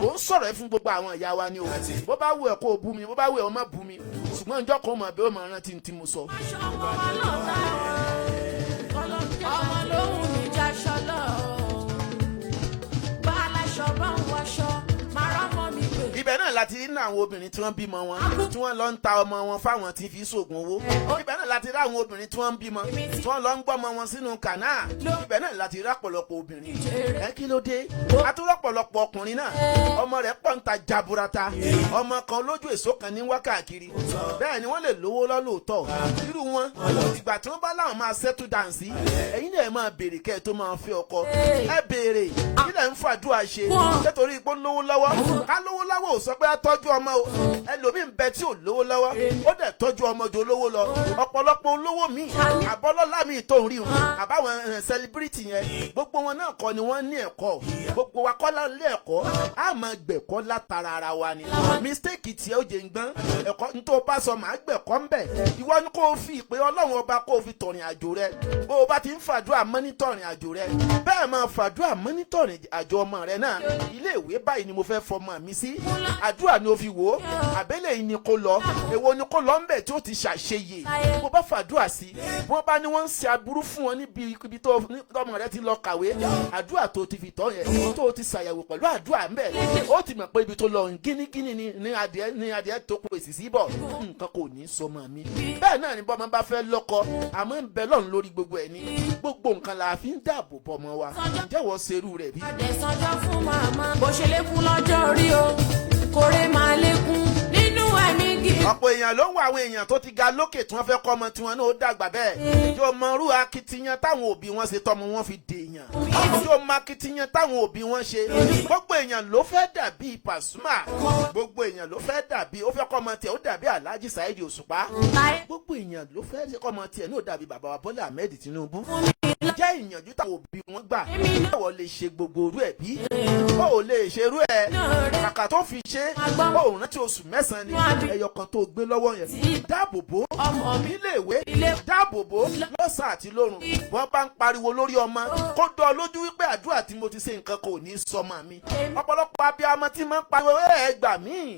ó ń sọ̀rọ̀ ẹ fún gbogbo àwọn ìyá wa ni o bó bá wù ẹ kó o bú mi bó bá wù ẹ o má bú mi ṣùgbọ́n ìjọ kan mọ̀ bí ó máa rántí tí mo sọ. ọmọ lóhùn mi já ṣọlọ bá aláṣọ bá ń wọṣọ máa rámọ mi pè. ibẹ̀ náà láti rí àwọn obìnrin tí wọ́n bímọ wọn tí wọ́n lọ ń ta ọmọ wọn fáwọn tí fi ṣoògùn owó ibẹ̀ náà láti rí àwọn obìnrin tí wọ́n ń bímọ tí wọ́n lọ ń gbọ́mọ wọn sínú kànáà ibẹ̀ náà láti rí ọ̀pọ̀lọpọ̀ obìnrin ẹ kí ló dé àtúrọ̀pọ̀lọpọ̀ ọkùnrin náà ọmọ rẹ̀ pọ̀ ń ta jaburata ọmọ kan lójú èso kan ní wákàkiri bẹ́ẹ̀ ni wọ́n lè lówó lọ́lọ́tọ̀ irú wọn ìgbà tí wọ́n bá láwọn máa settle down sí ẹ̀yin náà máa béèrè kẹ́ ẹ̀ tó máa fẹ́ ọkọ ẹ béèrè kí lẹ̀ ń fàdúrà ṣe nítorí ipò lówó lọ́wọ́ ká lówó lọ́wọ́ ò sọ pé á tọ́jú ọmọ o ẹlòmíín bẹ tí ò lówó lọ́wọ́ ó dẹ̀ tọ́jú ọmọ jù olówó lọ ọ̀pọ̀lọpọ̀ olówó míì àbọ́lọ́lá míì tó ń rí wọn àbáwọn celebrity yẹn gbogbo wọn náà kọ́ ni wọ́n ní ẹ̀kọ́ gbogbo wa kọ́ lé ẹ̀kọ́ á máa gbẹ̀kọ́ látara ara wa ni mistake tí ó jẹ ń gbọ́n ẹ̀kọ́ ní tó bá sọ máa gbẹ̀kọ́ ń bẹ̀ ìwọ ni kò fi ìpè ọlọ́run ọba kó fi tọ̀rìn àjò rẹ bó o bá ti ń fàdúrà mọ́nítọ̀rìn àjò rẹ bẹ́ẹ̀ máa fàdúrà mọ́nítọ̀rìn àjò ọmọ rẹ náà ilé ìwé báyìí ni mo fẹ́ fọmọ mi sí àdúrà ni o fi wò ó àbẹ́lẹ̀ yìí ni kò lọ èwo ni kò lọ ń bẹ̀ tí ó ti ṣàṣeyè bó bá fàdúrà sí wọ́n bá ní wọ́n ń ṣe aburú fún wọn níbi ibi tó ọmọ rẹ ti lọ kàwé àdúrà tó ti fi tọ́ yẹn tó ti ṣàyẹ̀wò pẹ̀lú àdúrà ń bẹ̀ ó ti mọ̀ pé ibi tó lọ gínígíní ní adìẹ tó kó èsì sí bọ̀ nǹkan kò ní sọmọ mi bẹ́ẹ̀ náà ni bọ́mọ bá fẹ́ lọ́kọ àmọ́ ń bẹ lọ́run lórí gbogbo ẹ̀ ní gbogbo nǹkan la fi ń dáàbò bọ́mọ wa jẹ́wọ́ serú rẹ̀ bí. ọdẹ sanjọ fún màmá bó ṣe lékún lọ́jọ́ orí o kórè máa lékún nínú ẹ̀mí gidi. ọ̀pọ̀ èèyàn ló ń wọ àwọn èèyàn tó ti ga lókè tí wọ́n fẹ́ kọ́ ọmọ tiwọn náà ó dàgbà bẹ́ẹ̀ yóò mọ irú akitiyan táwọn òbí wọn ṣe tọ́mọ wọn fi dèèyàn yóò mọ akitiyan táwọn òbí wọn ṣe gbogbo èèyàn ló fẹ́ dàbí Pasuma gbogbo èèyàn ló fẹ́ dàbí ó fẹ́ kọ́ ọmọ tiẹ̀ ó dàbí Alhaji Saheed Òṣùpá gbogbo èèyàn ló fẹ́ kọ́ ọmọ tiẹ̀ náà ó dàbí bàbá wa Bọ́lá Ahmed Tinubu jẹ́ ìyànjú táwọn òbí wọn gbà báwo lè ṣe gbogbo orú ẹ̀ bí ó lè ṣe irú ẹ̀ kàkà tó fi ṣe ó rántí oṣù mẹ́sàn-án ni ẹyọ kan tó gbé lọ́wọ́ yẹn dáàbòbò níléèwé dáàbòbò lọ́sàn àti lórun wọ́n bá ń pariwo lórí ọmọ kó dán lójú wípé àdúrà tí mo ti ṣe nǹkan kò ní sọmọ mi ọ̀pọ̀lọpọ̀ abiyamọ tí máa ń pariwo ẹ gbà mí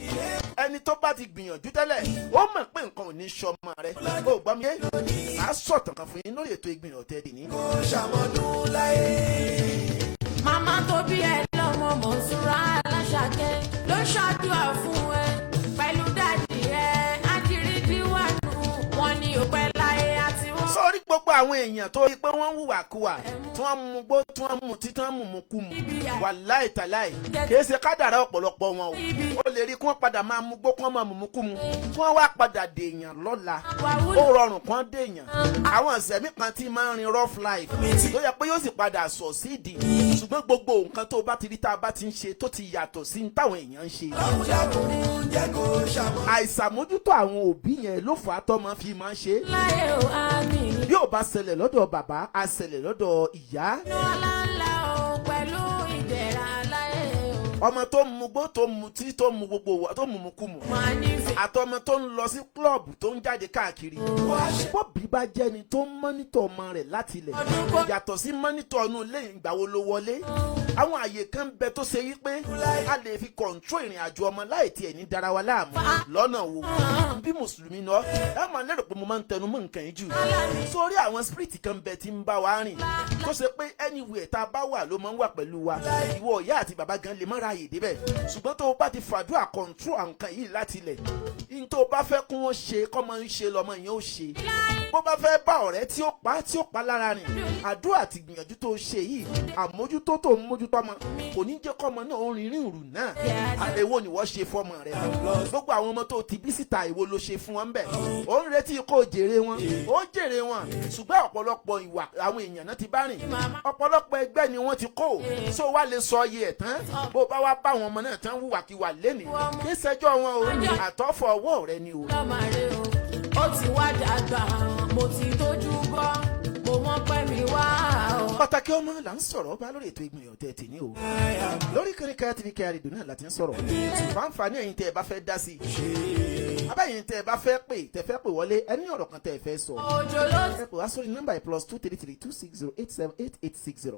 ẹni tó bá ti gbìyànjú tẹ́lẹ̀ ó mọ̀ pé nǹkan ò ní sọmọ rẹ ó gbọ́ mi yé à á sọ̀tàn kan fún yín lórí ètò Egbinrin ọ̀tẹ̀ dì ní. ṣàmọ́dún láyé. màmá tó bí ẹ lọ́mọ Mọ̀nsúrà Aláṣàkẹ́ ló ṣàdúrà fún ẹ pẹ̀lú dádì ẹ ájírídíwájú wọn ní òpẹ́ láyé àti wọ́n. sórí gbogbo àwọn èèyàn tó rí pé wọ́n ń hùwàkuwà tí wọ́n mú gbó tí wọ́n mú tí wọ́n mú mú kú mu wàláì tàláì kìí ṣe kádàrá ọ̀pọ̀lọpọ̀ wọn o ó lè rí kí wọ́n padà máa mú gbó kí wọ́n máa mú mú kú mu kí wọ́n wá padà dèèyàn lọ́la ó rọrùn kán dèèyàn àwọn ìṣẹ̀mí kan tí máa ń rin rough life tó yẹ pé yóò sì padà sọ̀ sí ìdí ṣùgbọ́n gbogbo nǹkan tó bá ti rí tá a bá ti ń ṣe tó ti yàtọ̀ sí ní táwọn èèyàn ń ṣe. àìsàmójútó àwọn òbí yẹn ló fà á tọ́mọ fi máa ń ṣe. láyé o àmì. bí ò bá ṣẹlẹ̀ lọ́dọ̀ bàbá á ṣẹlẹ̀ lọ́dọ̀ ìyá. inú ọláńlá o pẹ̀lú ìdẹ̀ra láyé o. ọmọ tó ń mugbó tó ń mutí tó ń mu gbogbo wa tó ń mu kùmù. máa nífẹ̀ẹ́. àtọmọ tó ń lọ sí klọ́ọ̀bù tó ń jáde káàkiri. bóbí bá jẹ́ni tó ń mọ́nítọ̀ ọmọ rẹ̀ láti ilẹ̀ yàtọ̀ sí mọ́nítọ̀ ọ̀nù lẹ́yìn ìgbà wo ló wọlé. àwọn àyè kan bẹ tó ṣe wípé a lè fi kọ̀ǹtró ìrìn àjò ọmọ láì tiẹ̀ ní dára wa láàmú lọ́nà wo. bí mùsùlùmí náà ẹ máa lérò pé mo máa ń tẹnu mọ́ nǹkan yìí jù. sórí àwọn spirit kan bẹ tí ń bá wa rìn tó ṣe pé anywhere tá a bá wà ló máa ń wà pẹ̀lú wa. ìwọ ìyá àti bàbá gan lè má ra àyè débẹ̀ ṣùgbọ́n tó o bá ti fàdúrà kọ̀ǹtró nǹkan yìí láti ilẹ̀ ní tó o bá fẹ́ kún ó ṣe kọ́ máa ń ṣe lọ́mọ yẹn ó ṣe. bó bá fẹ́ bá ọ̀rẹ́ tí ó pa lára rìn àdúrà àti gbìyànjú tó ṣe yìí àmójútó tó ń mójútó tọ́mọ kò ní jẹ́ kọ́mọ náà ó rìnrìn ìrù náà. Èwo ni wọ́n ṣe fọ́mọ rẹ̀? Gbogbo àwọn ọmọ tó ti bí síta èwo ló ṣe fún wọn bẹ̀? Ó ń retí kó jèrè wọn, ó jèrè wọn, ṣùgbọ́n ọ̀pọ̀lọpọ̀ ìwà àwọn èèyàn náà ti bá rìn, ọ̀pọ̀lọpọ̀ ẹgbẹ́ ni wọ́n ti kó, so wá lè sọ iye ẹ̀ tán. Bó bá wá bá àwọn ọmọ náà tán wùwàkiwà lénìí, kí ṣẹjọ́ wọn o, àtọ́fọ̀ ọwọ́ rẹ ni o. Ó ti wá dàgbà, mo ti tójú bọ́, mo mọ̀ pé mi wá o. Pàtàkì ọmọ là ń sọ̀rọ̀ bá lórí ètò Egbinrin ọ̀tẹ̀ tì ní o. Lórí Kẹ́ríkà TV Kẹ́rídò náà láti ń sọ̀rọ̀. Fáǹfààní ẹ̀yin tẹ́ ẹ bá fẹ́ dá sí i. Abẹ́yìn tẹ́ ẹ bá fẹ́ pè wọlé ẹni ọ̀rọ̀ kan tẹ́ ẹ fẹ́ sọ. Òjò ló Ẹ pè wá sórí nọ́mbà ẹ̀ +233-260-878-860.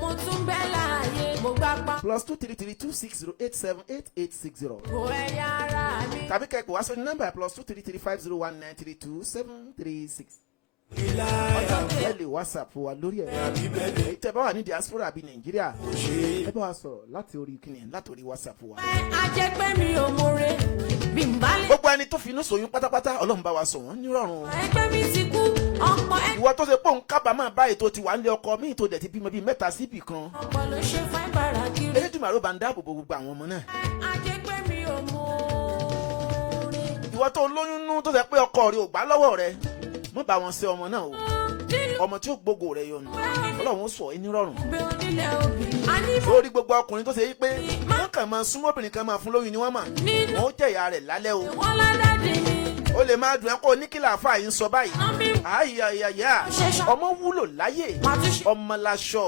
mo tún bẹ́ láàyè, mo gbapá. +233-260-878-860. Kò ẹ̀yà ara mi. Tàbí kẹ́ ẹ pè wá sórí nọ́mbà ẹ̀ +233-501-932-736. Ẹ lè WhatsApp wa lórí ẹ̀. Èyí tẹ́ bá wà ní diaspora àbí Nàìjíríà, ẹ bá wa sọ̀rọ̀ láti orí kíni láti orí WhatsApp wa. A jẹ́ pé mi ò mọ̀re bí n bá lè. Gbogbo ẹni tó finú ṣoyún pátápátá Ọlọ́run bá wa sọ wọ́n nírọ̀rùn. Ẹgbẹ́ mi ti kú, ọ̀pọ̀ Ìwọ tó ṣe pé òun kábàámọ̀ báyìí tó ti wà nílé ọkọ míì tó dẹ̀ ti bímọ bíi 3 síbì kan. ọ̀pọ̀ ló ṣe fáin bàrà kiri. Elédùmarè bá ń dáàbò bo gbogbo àwọn ọmọ náà. A jẹ́ pé mi ò mọ̀re. Ìwọ tó lóyún nú tó ṣe pé ọkọ rẹ ò gbà lọ́wọ́ rẹ, mọ́ bá wọn ṣe ọmọ náà o. Ọmọ tí ó gbogbo rẹ yọnu Ọlọ́run ó sọ ẹ́ nírọ̀rùn. Gbé onílẹ̀ òbí. A ní Lórí gbogbo ọkùnrin tó ṣe yí pé wọ́n kàn máa súnmọ́ obìnrin kan máa fún lóyún ni wọ́n mà. nínú Wọ́n ó jẹ̀yà rẹ̀ lálẹ́ o. wọn ládàdì mi. Ó lè máa dùn ẹ́ kó oníkìlà àfáà yìí ń sọ báyìí. Nọ́mbí Àyàyàyà ọmọ wúlò láyé, Màtúnṣe. ọmọ laṣọ.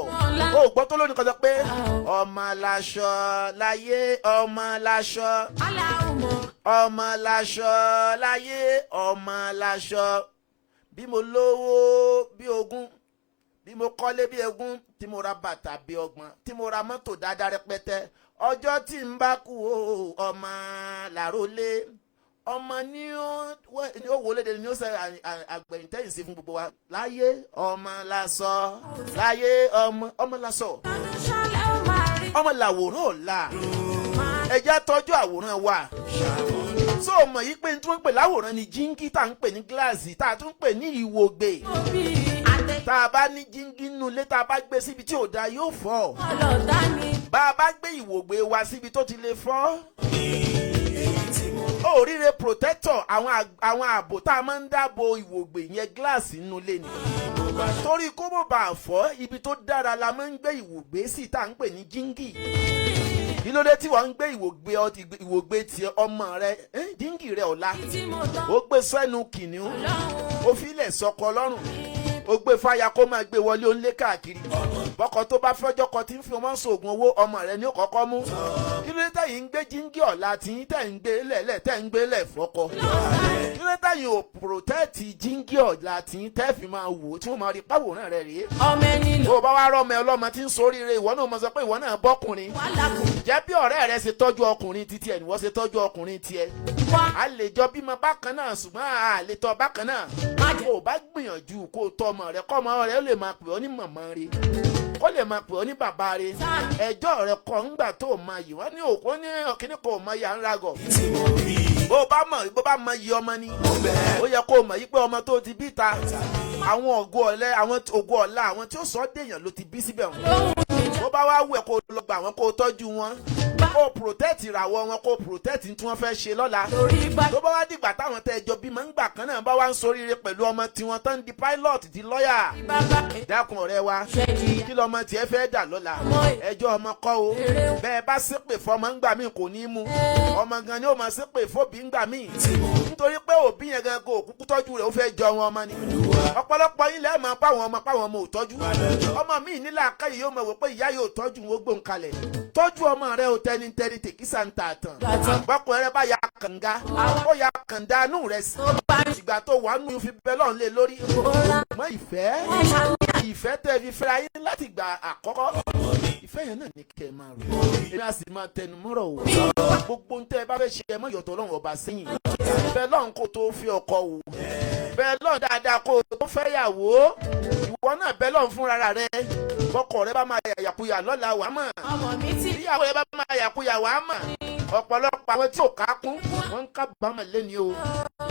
Ó gbọ́ tó lónìí kan sọ pé ọmọ laṣọ láyé, ọmọ laṣọ, aláwọ̀ ọmọ laṣọ láyé, ọmọ laṣọ. Bí mo lówó bí ogún, bí mo kọ́lé bí egún, tí mo ra bàtà bí ọgbọ̀n, tí mo ra mọ́tò dáadáa rẹpẹtẹ, ọjọ́ tí ń bá kú o ọmọ làrólé, ọmọ ní ó wọlé de ni ó ṣe àgbẹ̀yìntẹ́yìn sí fún gbogbo wa láyé, ọmọ lásọ láyé, ọmọ lásọ, ṣálẹ̀ ó máa rí. ọmọ làwòrán ọ̀la. Ẹ jẹ́ tọ́jú àwòrán wa. So mọ̀ yí pé tí wọ́n ń pè láwòrán ni jíngí, tá à ń pè ní gíláàsì, tá a tún ń pè ní ìwògbè. Òbí àtẹ. Tá a bá ní jíngí nínú ilé, tá a bá gbé síbi tí ò da yóò fọ́. Ọlọ́dà mi. Bá a bá gbé ìwògbè wa síbi tó ti lè fọ́. Òríire protector àwọn ààbò tá a máa ń dáàbò ìwògbè yẹn gíláàsì nínú ilé ni. Torí kó mọ̀ bá a fọ́, ibi tó dára la máa ń gbé ìwògbè sí, tá à ń pè ní jíngì. Kí ló dé tí wọ́n ń gbé ìwògbè ti ọmọ rẹ, jíngì rẹ ọ̀la? Tí mo tán. Ó gbé sẹ́nu kìnìún, Ọlọ́run. ó filẹ̀ sọkọ lọ́rùn, ó gbé fáyà kó máa gbé wọlé onílé káàkiri. Bọ́kọ tó bá fẹ́jọ́ kọ tí ń fi ọmọ sògùn owó, ọmọ rẹ ni ó kọ́kọ́ mú. Kí ló dé tẹ̀yìn ń gbé jíngì ọ̀la tí tẹ̀ ń gbé lẹ̀lẹ̀ tẹ̀ ń gbé lẹ̀ fọ́kọ? Kí ló dé tẹ̀yìn ò protect jíngì ọ̀la tí tẹ́ fi máa wò tí wọ́n máa rí pàwòrán rẹ̀ rèé? Ọmọ ẹni lò. Bó bá wá rọ́mọ ọlọ́mọ tí ń soríire, ìwọ náà mọ̀ sọ pé ìwọ náà bọ́kùnrin. Wàhálà kò Jẹ́ bí ọ̀rẹ́ rẹ ṣe tọ́jú ọkùnrin títí ẹ̀ ni wọ́n ṣe tọ́jú ọkùnrin tiẹ̀. wá. A lè jọ bímọ bákan náà ṣùgbọ́n a lè tọ́ bákan náà. Má jẹ́. Kó o bá gbìyànjú kó o tọ́ ọmọ rẹ, kọ́ ọmọ rẹ ó lè máa pè ọ́ ní màmá rẹ, ó lè máa pè ọ́ ní bàbá rẹ. Ẹjọ́ rẹ kọ́ ńgbà tó o máa yìí, wọ́n ní òkú ní ọ̀kíní kò mọ ìyá ńlá gọ̀. Bó bá mọ iye ọmọ ni, ó yẹ kó o mọ̀ yí pé ọmọ tó ti bí ta, àwọn ògo ọ̀la àwọn tí ó sọ ọ́ dèèyàn ló ti bí síbẹ̀ wọn. Bó bá wá wù ẹ́ kó o lọ gbà wọ́n, kó o tọ́jú wọn, kó o protect ìràwọ̀ wọn, kó o protect tí wọ́n fẹ́ ṣe lọ́la. Torí bá. Tó bá wá dìgbà táwọn tẹ́ ẹjọ́ bímọ ń gbà kan náà bá wá ń soríire pẹ̀lú ọmọ tiwọn tán di pilot di lọ́yà. Bàbá. Dákun ọ̀rẹ́ wa, Ṣẹ́jì. kí lọmọ tiẹ̀ fẹ́ dà lọ́la? Ẹjọ́ ọmọ kọ́ o. Bẹ́ẹ̀ bá ṣépè fọmọ ńgbà míì kò ní í mú. Ọmọ gan ni ó máa ṣépè fóbi ńgbà míì. Nítorí pé òbí yẹn gan kò kúkú tọ́jú rẹ̀, ó fẹ́ jọ wọn ọmọ ni. Ọ̀pọ̀lọpọ̀ yín lẹ́ẹ̀ máa páwọn ọmọ ò tọ́jú. Ọmọ míì nílà káyì yóò mọ̀ wò pé ìyá yóò tọ́jú wọn gbóhùn kalẹ̀. Tọ́jú ọmọ rẹ o tẹnitẹni tèkísà ń ta àtàn. Bọ́kùnrin rẹ bá ya kànga, ó ya kànda nù rẹ sí. Ìgbà tó wà nù fi bẹ́ lọ́n lé lórí. Mọ ìfẹ́ tẹ́ fi fẹ́ra yín láti gbà àkọ́kọ́. Ìfẹ́ yẹn náà ní kẹ́ ẹ máa rò. Èmi á sì máa tẹnu mọ́rọ̀ o. Gbogbo ń tẹ́ ẹ bá fẹ́ ṣe ẹ mọ́ yọ̀tọ̀ Ọlọ́run ọba sẹ́yìn. Bẹ́ẹ̀ lọ́n kó tó fi ọkọ wò. Bẹ́ẹ̀ lọ́n dáadáa kó tó fẹ́ yàwó. Ìwọ náà bẹ́ẹ̀ lọ́n fúnra rẹ. Bọ́kọ rẹ bá máa yàkuyà lọ́la wàá mọ̀. Ọmọ mi ti. Ìyàwó rẹ bá máa yàkuyà wàá mọ̀. ọ̀pọ̀lọpọ̀ àwọn tí ò ká kún wọ́n ń kábàámọ̀ lẹ́ni o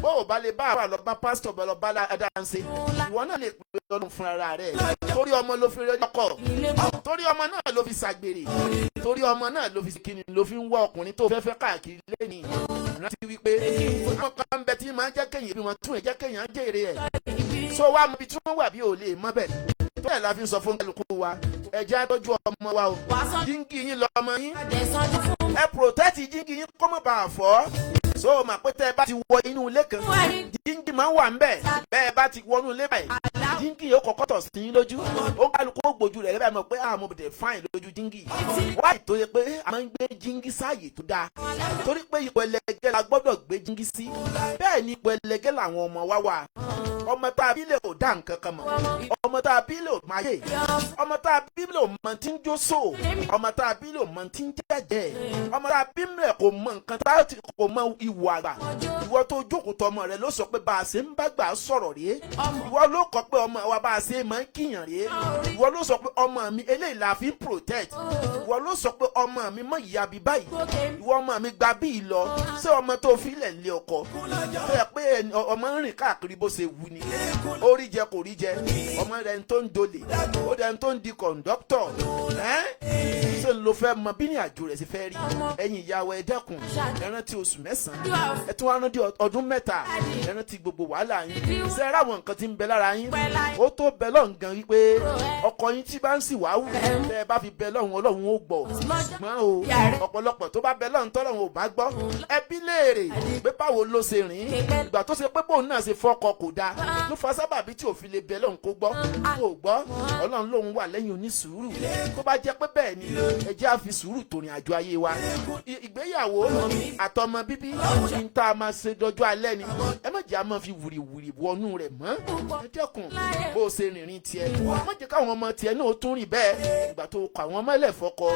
bó o bá lè bá àwọn àlọ́bá pásítọ̀ bá lọ bá adáǹsẹ̀ ìwọ náà lè pè lọ́dún fún ara rẹ̀ torí ọmọ ló fi rẹ́jọ́kọ̀ torí ọmọ náà ló fi ṣàgbèrè torí ọmọ náà ló fi kíni ló fi ń wá ọkùnrin tó fẹ́ káàkiri lẹ́ni rántí wípé àwọn kan ń bẹ tí máa ń jẹ́ kéèyàn bí wọ́n tún ẹ̀ jẹ́ kéèyàn jèrè ẹ̀ so wá mọ ibi tí wọ́n wà bí ò lè mọ́ bẹ́ẹ̀ tó ẹ̀ la fi ń sọ fún kálukú wa ẹ jẹ́ á tọ́jú ọmọ wa o jíǹkì yín lọ́mọ yín ẹ protect jíǹkì yín kó má bàa fọ́ so mà pé tẹ́ ẹ bá ti wọ inú ilé kan jíǹkì máa ń wà ń bẹ̀ bẹ́ẹ̀ bá ti wọnú ilé báyìí jíǹkì yóò kọ́kọ́ tọ̀ sí yín lójú ó kálukú ó gbójú rẹ̀ lẹ́bàá mọ̀ pé mo bẹ̀rẹ̀ fáìn lójú jíǹkì wáyé tó yẹ pé a máa ń gbé jíǹkì sáàyè tó dáa torí pé ipò ẹlẹgẹ́ la gbọ́dọ̀ gbé jíǹkì sí bẹ́ẹ̀ ni ipò ẹlẹgẹ́ làwọn ọmọ wa wà ọmọ tá a bí lè ò dá nǹkan kan mọ̀ ọmọ tá a bí lè ò máa yé ọmọ tá a bí lè ò mọ tí ń jó so ọmọ tá a bí lè ò mọ tí ń jẹ́jẹ́ ọmọ tá a bí lè kò mọ nǹkan tá a ti kò mọ ìwà àgbà ìwọ tó jókòó tọmọ rẹ ló sọ pé bá a ṣe ń bá gbà sọ̀rọ̀ rèé ìwọ ló kọ pé ọmọ wa bá a ṣe máa ń kíyàn rèé ìwọ ló sọ pé ọmọ mi eléyìí la fi ń protect ìwọ ló sọ pé ọmọ mi mọ ìyá bí báyìí ìwọ ọmọ mi gba bí lọ ṣé ọmọ tó fi ilẹ̀ lé ọkọ tó yẹ pé ọmọ ń rìn káàkiri bó ṣe wù ní ó rí jẹ kò rí jẹ ọmọ rẹ tó ń dolè ó rẹ tó ń di kọ̀ǹdọ́tọ̀ ṣé ló fẹ́ mọ bí ní àjò rẹ̀ ṣe fẹ́ rí ẹ̀yin ìyàwó ẹ dẹ́kun ẹ rántí oṣù mẹ́sàn-án ẹ tún wá rántí ọdún mẹ́ta ẹ rántí gbogbo wàhálà yín ṣe é ráwọn nǹkan tí ń bẹ lára yín ó tó bẹ lọ́n gan wípé ọkọ yín tí bá ń sì wá wù tẹ́ ẹ bá fi bẹ lọ́hùn ọlọ́run ó gbọ́ ṣùgbọ́n o ọ̀pọ̀lọpọ̀ tó bá bẹ lọ́hùn tọ́lọ́run ò bá gbọ́ ẹbí léèrè pé báwo ló ṣe rìn ìgbà tó ṣe pé bóun náà ṣe fọ́kọ kò dáa ló fa sábàbí tí òfin lè bẹ lọ́hùn kó gbọ́ kó gbọ́ ọlọ́run lòun wà lẹ́yìn onísùúrù tó bá jẹ́ pé bẹ́ẹ̀ ni ẹ jẹ́ á fi sùúrù tòrìn àjò ayé wa ìgbéyàwó àtọmọ bíbí ní tá a máa ṣe dọjọ́ alẹ́ ni ẹ má jẹ́ á máa fi wùrìwùrì wọnú rẹ̀ mọ́ ẹ dẹ́kun bó o ṣe rìnrìn tiẹ̀ má jẹ́ káwọn ọmọ tiẹ̀ náà tún rìn bẹ́ẹ̀ ìgbà tó kọ àwọn mọ́lẹ̀ fọkọ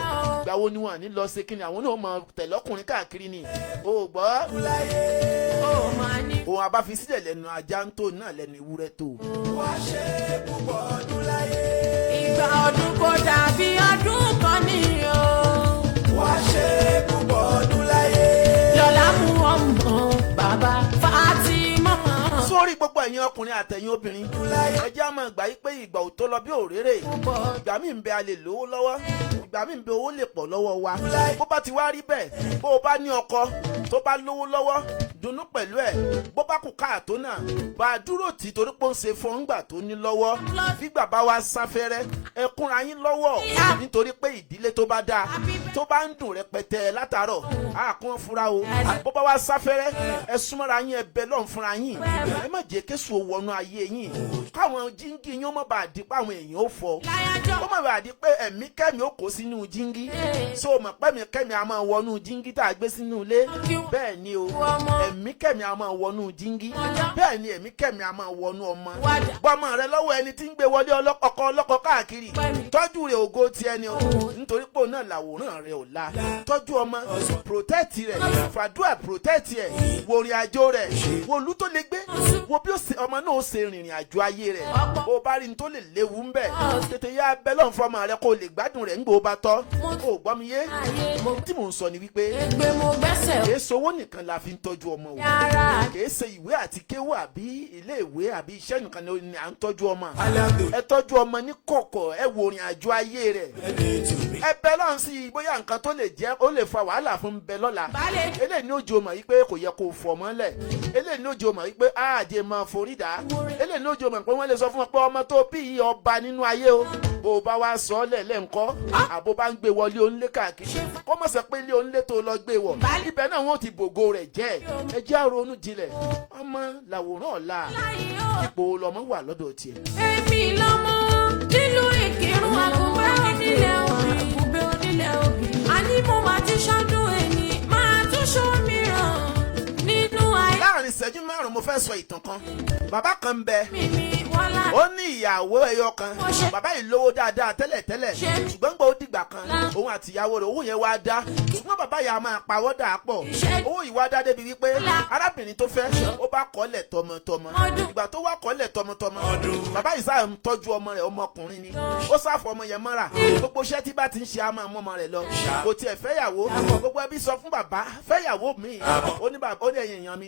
ìgbà wo ni wọ́n ní lọ ṣe kíni àwọn náà máa tẹ̀lé ọkùnrin káàkiri ni o gbọ́ òun àbá fi sílẹ̀ lẹ́nu ajá ń tó náà lẹ́nu ewúrẹ́ tó. wá ṣe púpọ̀ ọdún láyé. ìgbà ọdún kò dàbí ọdún kan ní o. wá ṣe púpọ̀ ọdún láyé. lọ́lá mú ọmọ bàbá Fatima. sórí gbogbo ẹ̀yin ọkùnrin àtẹ̀yin obìnrin ẹ jẹ́ á máa gbà yí pé ìgbà ò tó lọ bí òréré ìgbà míì ń bẹ a lè lówó lọ́wọ́ ìgbà míì ń bẹ owó lè pọ̀ lọ́wọ́ wa bó bá ti wá rí bẹ́ẹ̀ bó o bá ní ọkọ tó bá lówó lọ́wọ́ dunnú pẹ̀lú ẹ̀ bó bá kù káàtó náà bá a dúró tì torí pé ó ń ṣe fún ńgbà tó ní lọ́wọ́ fígbà bá wa sáfẹ́rẹ́ ẹ kúnra yín lọ́wọ́ nítorí pé ìdílé tó bá dáa tó bá ń dùn rẹpẹtẹ látàárọ̀ a kún fúnra o bó bá wa sáfẹ́rẹ́ ẹ súnmọ́ra yín ẹ bẹ lọ́n fúnra yín ẹ má jẹ́ kéṣù wọnú ayé yín káwọn jíngì yín ó má bàa di pé àwọn èèyàn ó fọ ó má bàa di pé ẹ̀mí kẹ́mi ó kó sínú jíngì so mọ̀ pẹ́mi kẹ́mi a máa wọnú jíngì tá a gbé sínú ilé bẹ́ẹ̀ ni o ẹ̀mí kẹ́mi a máa wọnú jíngí bẹ́ẹ̀ ni ẹ̀mí kẹ́mi a máa wọnú ọmọ gbọ́mọ rẹ lọ́wọ́ ẹni tí ń gbé wọlé ọkọ ọlọ́kọ káàkiri tọ́jú rẹ̀ ògo ti ẹni o nítorí pé òun náà làwòrán rẹ̀ ò la tọ́jú ọmọ protect rẹ̀ fàdúrà protect rẹ̀ wo orin àjò rẹ̀ wo olú tó lè gbé wo bí ọmọ náà ó ṣe rìnrìn àjò ayé rẹ̀ bó o bá rí ní tó lè léwu ń bẹ̀ tètè yá abẹ́ lọ́n fọmọ rẹ kó o lè gbádùn rẹ̀ ńgbò bá tọ́ kó o gbọ́ mi yé tí mò ń sọ ni wípé èso owó nìkan la fi ń tọ́jú ọmọ o kìí ṣe ìwé àti kéwù àbí ilé ìwé àbí iṣẹ́ nìkan ni à ń tọ́jú ọmọ ẹ tọ́jú ọmọ ní kọ̀kọ̀ ẹ wo orin àjò ayé rẹ̀ ẹ bẹ lọ́n sí i bóyá nǹkan tó lè jẹ́ ó lè fa wàhálà fún bẹ lọ́la eléyìí ní ojú ọmọ yìí pé kò yẹ kó fọ̀ mọ́lẹ̀ eléyìí ní ojú ọmọ yìí pé àjẹ máa forí dá eléyìí ní ojú ọmọ pé wọ́n lè sọ fún wọn pé ọmọ tó bí yìí ọba nínú ayé o bó o bá wá sọ ọ́ lẹ̀ ńkọ́ àbó bá ń gbé wọlé onílé káàkiri kó mọ̀ sọ pé ilé onílé tó lọ gbé wọ̀ ibẹ̀ náà wọ́n ti bògo rẹ̀ jẹ́ ẹ jẹ́ àrònú jinlẹ̀ ọmọ làwòrán ọ̀la ipò lọmọ wà lọ́dọ̀ tiẹ̀. èmi lọmọ nílùú Ìkírun àkùnbẹ́ onílẹ̀ òbí àkùnbẹ́ onílẹ̀ òbí àní mo máa ti ṣọdún ẹni máa tún ṣó mìíràn nínú ayé. láàrin ìṣẹ́jú márùn-ún mo fẹ́ sọ ìtàn kan bàbá kan ń bẹ ó ní ìyàwó ẹyọ kan bàbá yìí lówó dáadáa tẹ́lẹ̀tẹ́lẹ̀ ṣùgbọ́n gbọ́ ó dìgbà kan òun àti ìyàwó rẹ̀ owó yẹn wá dá ṣùgbọ́n bàbá yìí á máa pawọ́ dà pọ̀ owó yìí wá dá débi wípé arábìnrin tó fẹ́ ó bá kọ́lẹ̀ tọmọtọmọ ìgbà tó wá kọ́lẹ̀ tọmọtọmọ bàbá yìí sáà ń tọ́jú ọmọ rẹ̀ ọmọkùnrin ni ó sáfọ ọmọ yẹn mọ́ra gbogbo iṣẹ́ tí bá ti ń ṣe á máa mú ọmọ rẹ̀ lọ kò tiẹ̀ fẹ́yàwó gbogbo ẹbí sọ fún bàbá fẹ́yàwó mi ó ní bàbá ó ní ẹ̀yìn èèyàn mi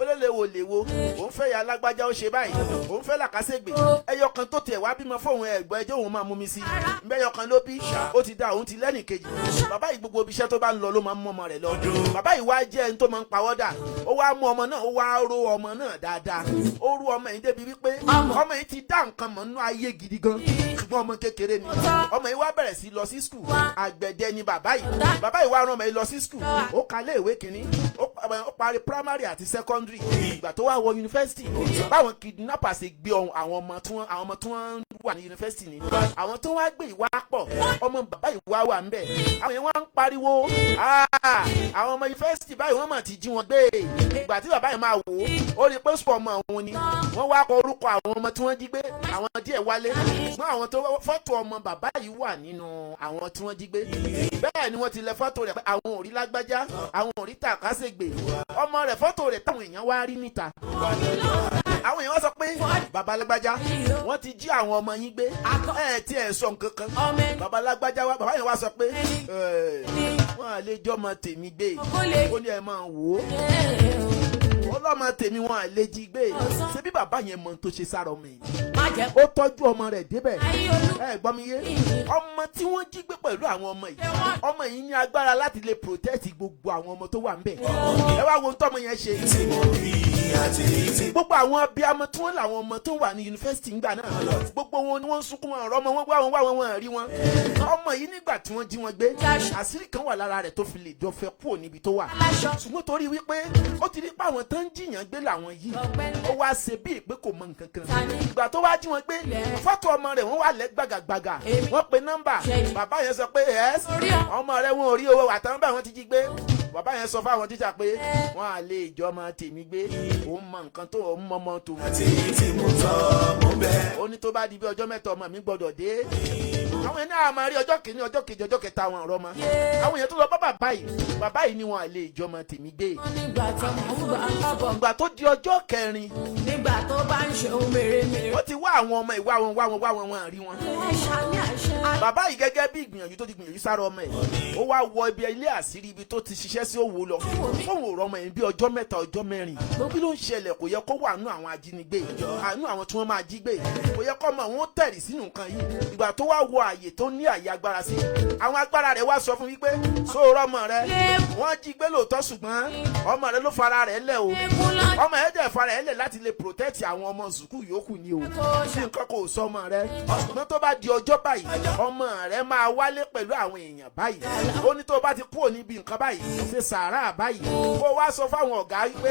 ó lè léwo òun fẹ́ ya alágbájá ó ṣe báyìí òun fẹ́ làkàṣègbè ẹyọ kan tó tiẹ̀ wá bímọ fóun ẹ̀gbọ́n ẹjọ́ òun máa mú mi sí mbẹ́yọ kan ló bí ó ti dá òun ti lẹ́nì kejì bàbá yìí gbogbo ibi iṣẹ́ tó bá ń lọ ló máa ń mú ọmọ rẹ̀ lọ bàbá yìí wá jẹ́ ẹni tó máa ń pawọ́dà ó wá mú ọmọ náà ó wá ró ọmọ náà dáadáa ó rú ọmọ yìí débi wípé ọmọ yìí ti dá nǹkan mọ̀ nínú ayé gidi gan ṣùgbọ́n ọmọ kékeré ni ọmọ yìí wá bẹ̀rẹ̀ sí lọ sí skul àgbẹ̀dẹ ni bàbá yìí wá rán ọmọ yìí lọ sí skul ó kalẹ̀ ìwé kìíní ó parí primary àti secondary ìgbà tó wá wọ yunifásitì báwọn kidnappers ṣe gbé àwọn ọmọ tí wọ́n wà ní yunifásitì ni àwọn tó wá gbé ìwà pọ̀ ọmọ bàbá ìwà wà ń bẹ̀ àwọn yẹn wá ń pariwo àwọn ọmọ yunifásitì báyìí wọ́n mà ti jí wọn gbé ìgbà tí bàbá yìí máa wò ó rí pé sùpọ̀ ọmọ òun ni wọ́n wá kọ orúkọ àwọn ọmọ tí wọ́n jí gbé àwọn díẹ̀ wálé ṣùgbọ́n àwọn tó fọ́tò ọmọ bàbá yìí wà nínú àwọn tí wọ́n jí gbé bẹ́ẹ̀ ni wọ́n ti lẹ fọ́tò rẹ̀ pé àwọn ò rí lágbájá àwọn ò rí tàkásègbè ọmọ rẹ̀ fọ́tò rẹ̀ táwọn èèyàn wá rí níta àwọn èèyàn wá sọ pé bàbá lágbájá wọ́n ti jí àwọn ọmọ yín gbé tí ẹ̀ sọ nǹkan kan bàbá lágbájá wá bàbá yẹn wá sọ pé wọ́n à lè jọmọ tèmi gbé ó ní ẹ máa wò ó ọlọ́mọ tèmi wọn à lè jí gbé ṣé bí bàbá yẹn mọ tó ṣe sára ọmọ yìí ó tọ́jú ọmọ rẹ̀ débẹ̀ ẹ gbọ́ mi yé ọmọ tí wọ́n jí gbé pẹ̀lú àwọn ọmọ yìí ní agbára láti lè protect gbogbo àwọn ọmọ tó wà ńbẹ̀ ẹ wá wo ohun tọ́mọ yẹn ṣe gbogbo àwọn abiyamọ tí wọ́n làwọn ọmọ tó wà ní yunifásitì ńgbà náà gbogbo wọn ni wọ́n sunkún wọn ọ̀rọ̀ ọmọ wọn wá wọn rí wọn ọmọ yìí nígbà tí wọ́n jí wọn gbé àṣírí kan wà lára rẹ̀ tó fi lè jọ fẹ́ kúrò níbi tó wà ṣùgbọ́n torí wípé ó ti rí pé àwọn tó ń jiyàn gbé làwọn yìí ó wá ṣe bí ìpé kò mọ nǹkan kan ìgbà tó wá jí wọn gbé fọ́tò ọmọ rẹ̀ wọ́n wà lẹ́ gbàgàgbàgà wọ́n pe nọ́mbà bàbá yẹn sọ pé ọmọ rẹ̀ wọn ò rí owó àtàwọn bá wọn ti jí gbé bàbá yẹn sọ fáwọn tíṣà pé wọn à lè ìjọmọ tèmi gbé òun mọ nǹkan tó òun mọmọ tó ó ní tó bá di bí ọjọ́ mẹ́ta ọmọ mi gbọ́dọ̀ dé àwọn yẹn náà máa rí ọjọ́ kìíní ọjọ́ kejì ọjọ́ kẹta àwọn ọ̀rọ̀ mọ́ àwọn yẹn tó lọ bá bàbá yìí ni wọn à lè ìjọmọ tèmi gbé ìgbà tó di ọjọ́ kẹrin nígbà tó bá ń ṣe ohun mèremère ó ti wá àwọn ọmọ ìwá wọn rí wọn bàbá yìí gẹ́gẹ́ bí ìgbìyànjú tó ti gbìyànjú sára ọmọ ẹ̀ ó wá wọ ibi ilé àṣírí ibi tó ti ṣiṣẹ́ sí òwò lọ fóun ò rọmọ ẹ̀ bí ọjọ́ mẹ́ta ọjọ́ mẹ́rin kí ló ń ṣẹlẹ̀ kò yẹ kó wà nú àwọn ajínigbé àánú àwọn tí wọ́n máa jí gbé kò yẹ kó mọ̀ wọ́n tẹ̀rì sínú nǹkan yìí ìgbà tó wá wọ àyè tó ní àyè agbára sí àwọn agbára rẹ̀ wá sọ fún wípé sóòrọ̀ ọmọ rẹ̀ wọ́n jí gbé lóòótọ́ ṣùgbọ́n ọmọ rẹ̀ ló fara rẹ̀ lẹ̀ o ọmọ ẹ̀ dẹ̀ fara rẹ̀ lẹ̀ láti lè protect àwọn ọmọ sùkúù yòókù ni o sí nǹkan kò sọ ọmọ rẹ̀ ṣùgbọ́n tó bá di ọjọ́ báyìí ọmọ rẹ̀ máa wálé pẹ̀lú àwọn èèyàn báyìí ó ní tó bá ti kúrò níbi nǹkan báyìí ṣe sàárà báyìí kó wá sọ fáwọn ọ̀gá wípé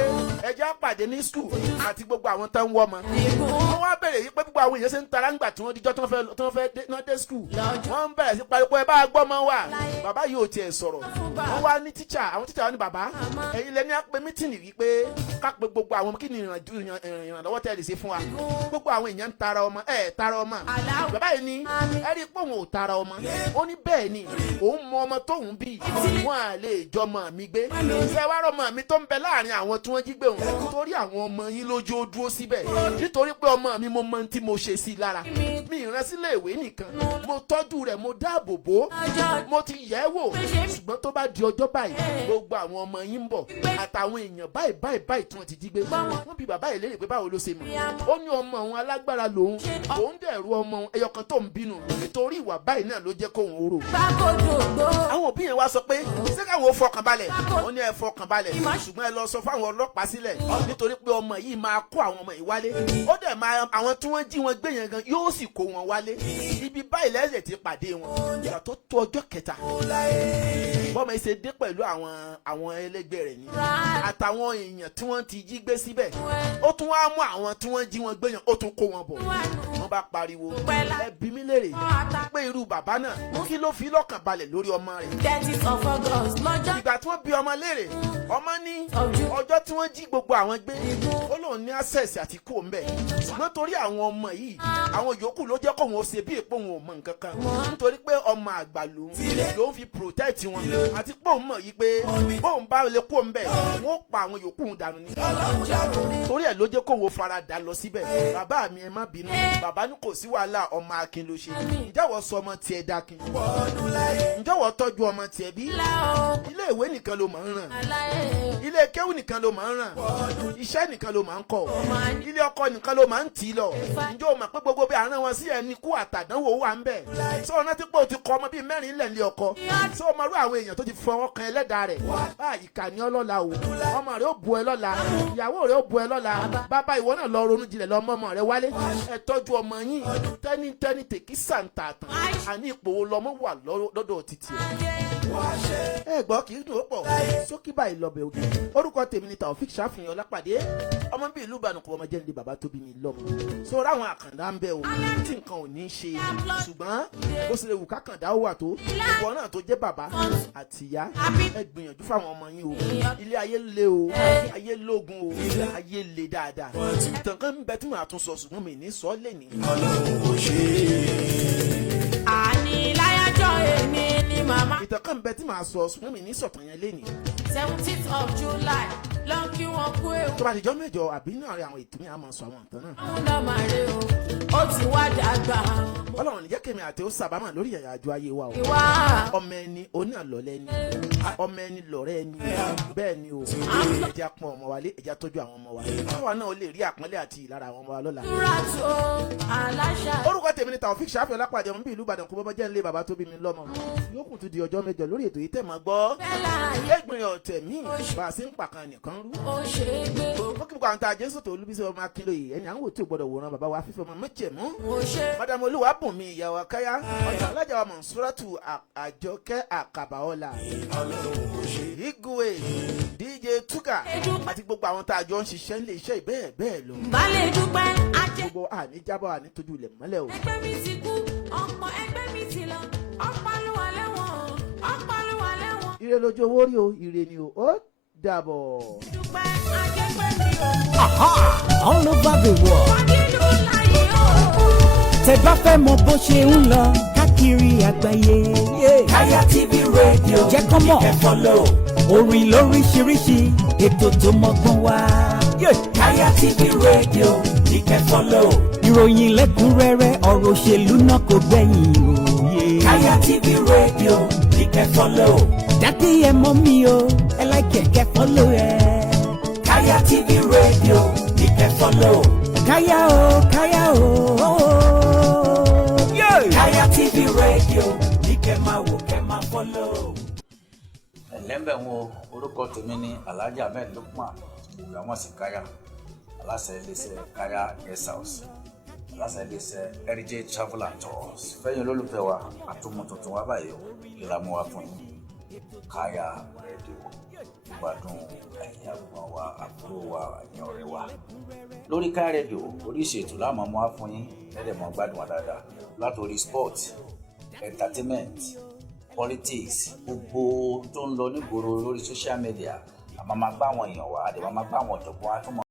ẹjẹ́ pàdé ní skul àti gbogbo àwọn tó ń wọ́ ọmọ wọ́n wá bẹ̀rẹ̀ wípé gbogbo àwọn èèyàn ṣe ń tara ńgbà tí wọ́n dijọ́ tó ń fẹ́ dé skul wọ́n ń bẹ̀rẹ̀ sí pariwo ẹ bá gbọ́ ọmọ wa bàbá yìí ò tiẹ̀ sọ̀rọ̀ wọ́n wá ní àwọn tíṣà wọn ní bàbá ẹ̀yin lẹ́ni á pe mítìnì wípé ká pe gbogbo àwọn kí ni ìrànlọ́wọ́ tẹ́ lè ṣe fún wa gbogbo àwọn èèyàn ń tara ọmọ bàbá yìí ní ẹ rí pé òun ò tara ọmọ ó ní bẹ́ẹ̀ ni òun mọ ọmọ tóun bí wọn à lè jọmọ mi gbé ṣé wàá rọmọ mi tó ń bẹ láàrin àwọn tí wọ́n jí gbé òun torí àwọn ọmọ yín lójú ó dúró síbẹ̀ nítorí pé ọmọ mi mo mọ tí mo ṣe sí lára mi ìran sílé ìwé nìkan mo tọ́jú rẹ̀ mo dáàbò bò mo ti yẹ̀ wò ṣùgbọ́n tó bá di ọjọ́ báyìí gbogbo àwọn ọmọ yín ń bọ̀ àtàwọn èèyàn báyìí tí wọ́n ti jí gbé wọ́n bi bàbá yìí léèrè pé báwo ló ṣe mọ̀ ó ní ọmọ òun alágbára lòun dẹ̀rù ọmọ ẹyọkan tó ń bínú nítorí ìwà báyìí náà ló jẹ́ kóun oró àwọn òbí yẹn wá sọ pé ṣé káwọn ò fọkàn balẹ̀ ó ní ẹ fọkàn balẹ̀ ṣùgbọ́n ẹ lọ sọ fáwọn ọlọ́pàá sílẹ̀ nítorí pé ọmọ yìí máa kó àwọn ọmọ yìí wálé ó dẹ̀ máa àwọn tí wọ́n jí wọn gbé yẹn gan yóò sì kó wọn wálé ibi báyìí lẹ́sẹ̀ ti pàdé wọn ìgbà tó tó ọjọ́ kẹta bọ́mọ yìí ṣe dé pẹ̀lú àwọn ẹlẹgbẹ́ rẹ̀ ni àtàwọn èèyàn tí wọ́n ti jí gbé síbẹ̀ ó tún wá mú àwọn tí wọ́n jí wọn gbé yẹn ó tún kó wọn bọ̀ wọ́n bá pariwo ẹ bi mí léèrè pé pé irú bàbá náà kí ló fi lọ́kàn balẹ̀ lórí ọmọ rẹ̀. 30th of August lọ́jọ́. ìgbà tí wọ́n bí ọmọ léèrè ọmọ ní ọjọ́ tí wọ́n jí gbogbo àwọn gbé ó lóun ní access àti kó ń bẹ̀ ṣùgbọ́n torí àwọn ọmọ yìí àwọn yòókù ló jẹ́ kóun ó ṣe bí èpò òun ò mọ nǹkan kan nítorí pé ọmọ àgbà ló ń fi protect wọn àti pé òun mọ̀ yìí pé bóun bá lè kó ń bẹ̀ wọ́n pa àwọn yòókù dànù ní. torí ẹ̀ ló jẹ́ kóun ó fara dà lọ síbẹ̀ bàbá mi ẹ má bínú bàbá ní kò sí wàhálà ọmọ akin ló ṣe ǹjẹ́ wọ́n sọ ọmọ tiẹ̀ dákin ǹjẹ́ wọ́n tọ́jú ọmọ tiẹ̀ bí ilé ìwé nìkan ló máa ń ràn ilé kéwù nìkan ló máa ń ràn iṣẹ́ nìkan ló máa ń kọ́ ilé ọkọ nìkan ló máa ń tì í lọ ǹjẹ́ o mọ̀ pé gbogbo bí àárín wọn sí ẹni kú àtàdánwò wà ń bẹ̀ sọ ọ̀nà tí pé o ti kọ́ ọmọ bíi mẹ́rin lẹ̀ ní ọkọ sọ ọmọ rú àwọn èèyàn tó ti fọwọ́ kan ẹlẹ́dàá rẹ̀ ìkànnì ọlọ́la o ọmọ rẹ̀ ó bu ẹ lọ́la ìyàwó rẹ̀ ó bu ẹ lọ́la bàbá ìwọ náà lọ ronú jinlẹ̀ lọ ọmọ rẹ̀ wálé ẹ tọ́jú ọmọ yín tẹ́nítẹ́ní tèkí sàǹtàtàn àní ipò wo lọmọ wà lọ́dọ̀ títì ẹ gbọ́ kì í dùn ó pọ̀ sókí báyìí lọ́bẹ̀ òde orúkọ tèmi ni Taofeek Shafihin Olapade ọmọ bíi ìlú Ìbàdàn kò ọmọ jẹ́ ní bàbá tó bí mi lọ́mọ sórí àwọn àkàndá ń bẹ o tí nǹkan ò ní ṣe ṣùgbọ́n bó ṣe lè wù kákàndá ó wà tó ìwọ náà tó jẹ́ bàbá àti ìyá ẹ gbìyànjú fáwọn ọmọ yín o ilé ayé le o ayé lógun o ayé le dáadáa ìtàn kan ń bẹ tí màá tún sọ ṣùgbọ́n mi ní sọ lẹ́ni. àní láyájọ́ èmi ni màmá. ìtàn kan ń bẹ tí màá sọ ṣùgbọ́n mi ní sọ̀tàn yẹn lẹ́ni. 17th of July lọ kí wọn kú ewu. tó bá dijọ́ mẹ́jọ àbí náà rí àwọn ètò mi àmọ́ sọ àwọn ìtàn náà. àwọn dọ́mà rẹ o ó ti wá dàgbà. Ọlọ́run níjẹ́ kèmi àti ó sábàmà lórí ẹ̀yà àjọ ayé wa o. ìwà ọmọ ẹni oní àlọ́lẹ́ ni ọmọ ẹni lọ́rẹ́ ẹni bẹ́ẹ̀ ni o ẹja pọn ọmọ wa lé ẹja tọ́jú àwọn ọmọ wa káwa náà ó lè rí àpọ́nlé àti ìlara àwọn ọmọ wa lọ́la. túra tó aláṣà. orúkọ tèmi ni Taofeek Shafihin Olapade ọmọ bíi ìlú Ìbàdàn kó bọ́bọ́ jẹ́ nílé bàbá tó bí mi lọ́mọ yóò kù tún di ọjọ́ mẹ́jọ lórí ètò yìí tẹ̀ máa gbọ́ Egbinrin ọ̀tẹ̀ míì bá a sì ń pàkan nìkan rú. ó ṣe é gbé. ó kí gbogbo àwọn tá a jésù tó olúbísí ọmọ akínlóye ẹni àwọn òtí ò gbọdọ̀ wòran bàbá wa fífẹ́ ọmọ méjèmú. ó ṣe. madam olúwàbùnmi ìyàwó káyá ọ̀tọ̀ alájà wa Mọ̀nsúrátù àjọkẹ́ àkàbàọ́là igwe DJ Tuka àti gbogbo àwọn tá a jọ ń ṣiṣẹ́ nílé iṣẹ́ ìbẹ́ẹ̀ bẹ́ẹ̀ lọ. balẹ̀ dúpẹ́ ajé. gbogbo àní jábọ̀ àní tójú ilẹ̀ mọ́lẹ̀ o. ẹgbẹ́ mi ti kú ọ̀pọ̀ ẹgbẹ́ mi ti lọ ọ̀pọ̀lùwà lẹ́wọ̀n ọ̀pọ̀lùwà lẹ́wọ̀n. ire lójú owó rí o ire ni o ó dàbọ̀. dúpẹ́ ajé pé mi ò mú. all over the world. wákìlú láyé o. tẹ́ bá fẹ́ mọ bó ṣe ń lọ káàkiri àgbáyé. Kaya TV radio jẹ́ kọ́ mọ̀. ẹ follow. orin lóríṣiríṣi ètò tó mọ́gbọ́n wá. Kaya TV radio ẹ follow. ìròyìn lẹ́kùnrẹ́rẹ́ ọ̀rọ̀ òṣèlú náà kò gbẹ̀yìn òye. Kaya TV radio ẹ follow. dádì ẹ mọ̀ mi o ẹ like kẹ́ follow ẹ. Kaya TV radio ẹ follow. káyà o káyà o. Kaya TV radio kẹ́ máa wò kẹ́ máa follow. ẹ̀lẹ́mbẹ̀ wọn orúkọ tèmi ní Alhaji Ahmed Lukman ìgbàmọ̀ sí Kaya aláṣẹ iléeṣẹ́ Kaya guest house aláṣẹ iléeṣẹ́ Heritage Travel and Tours fẹ́yìn olólùfẹ́ wa àtúmọ̀ tuntun wa báyìí ìlàmú wa fún yín Kaya rédíò gbádùn ẹ̀yin àgbọ̀n wa àbúrò wa ẹ̀yin ọ̀rẹ́ wa lórí Kaya rédíò oríṣi ètò láàmú wa fún yín ẹ̀ẹ́dẹ̀mọ̀ gbádùn wa dáadáa látòrí sport entertainment politics gbogbo tó ń lọ nígboro lórí social media àmọ́ máa gbá àwọn èèyàn wá àdè máa gbá àwọn ọ̀jọ̀gbọ́n á tún mọ̀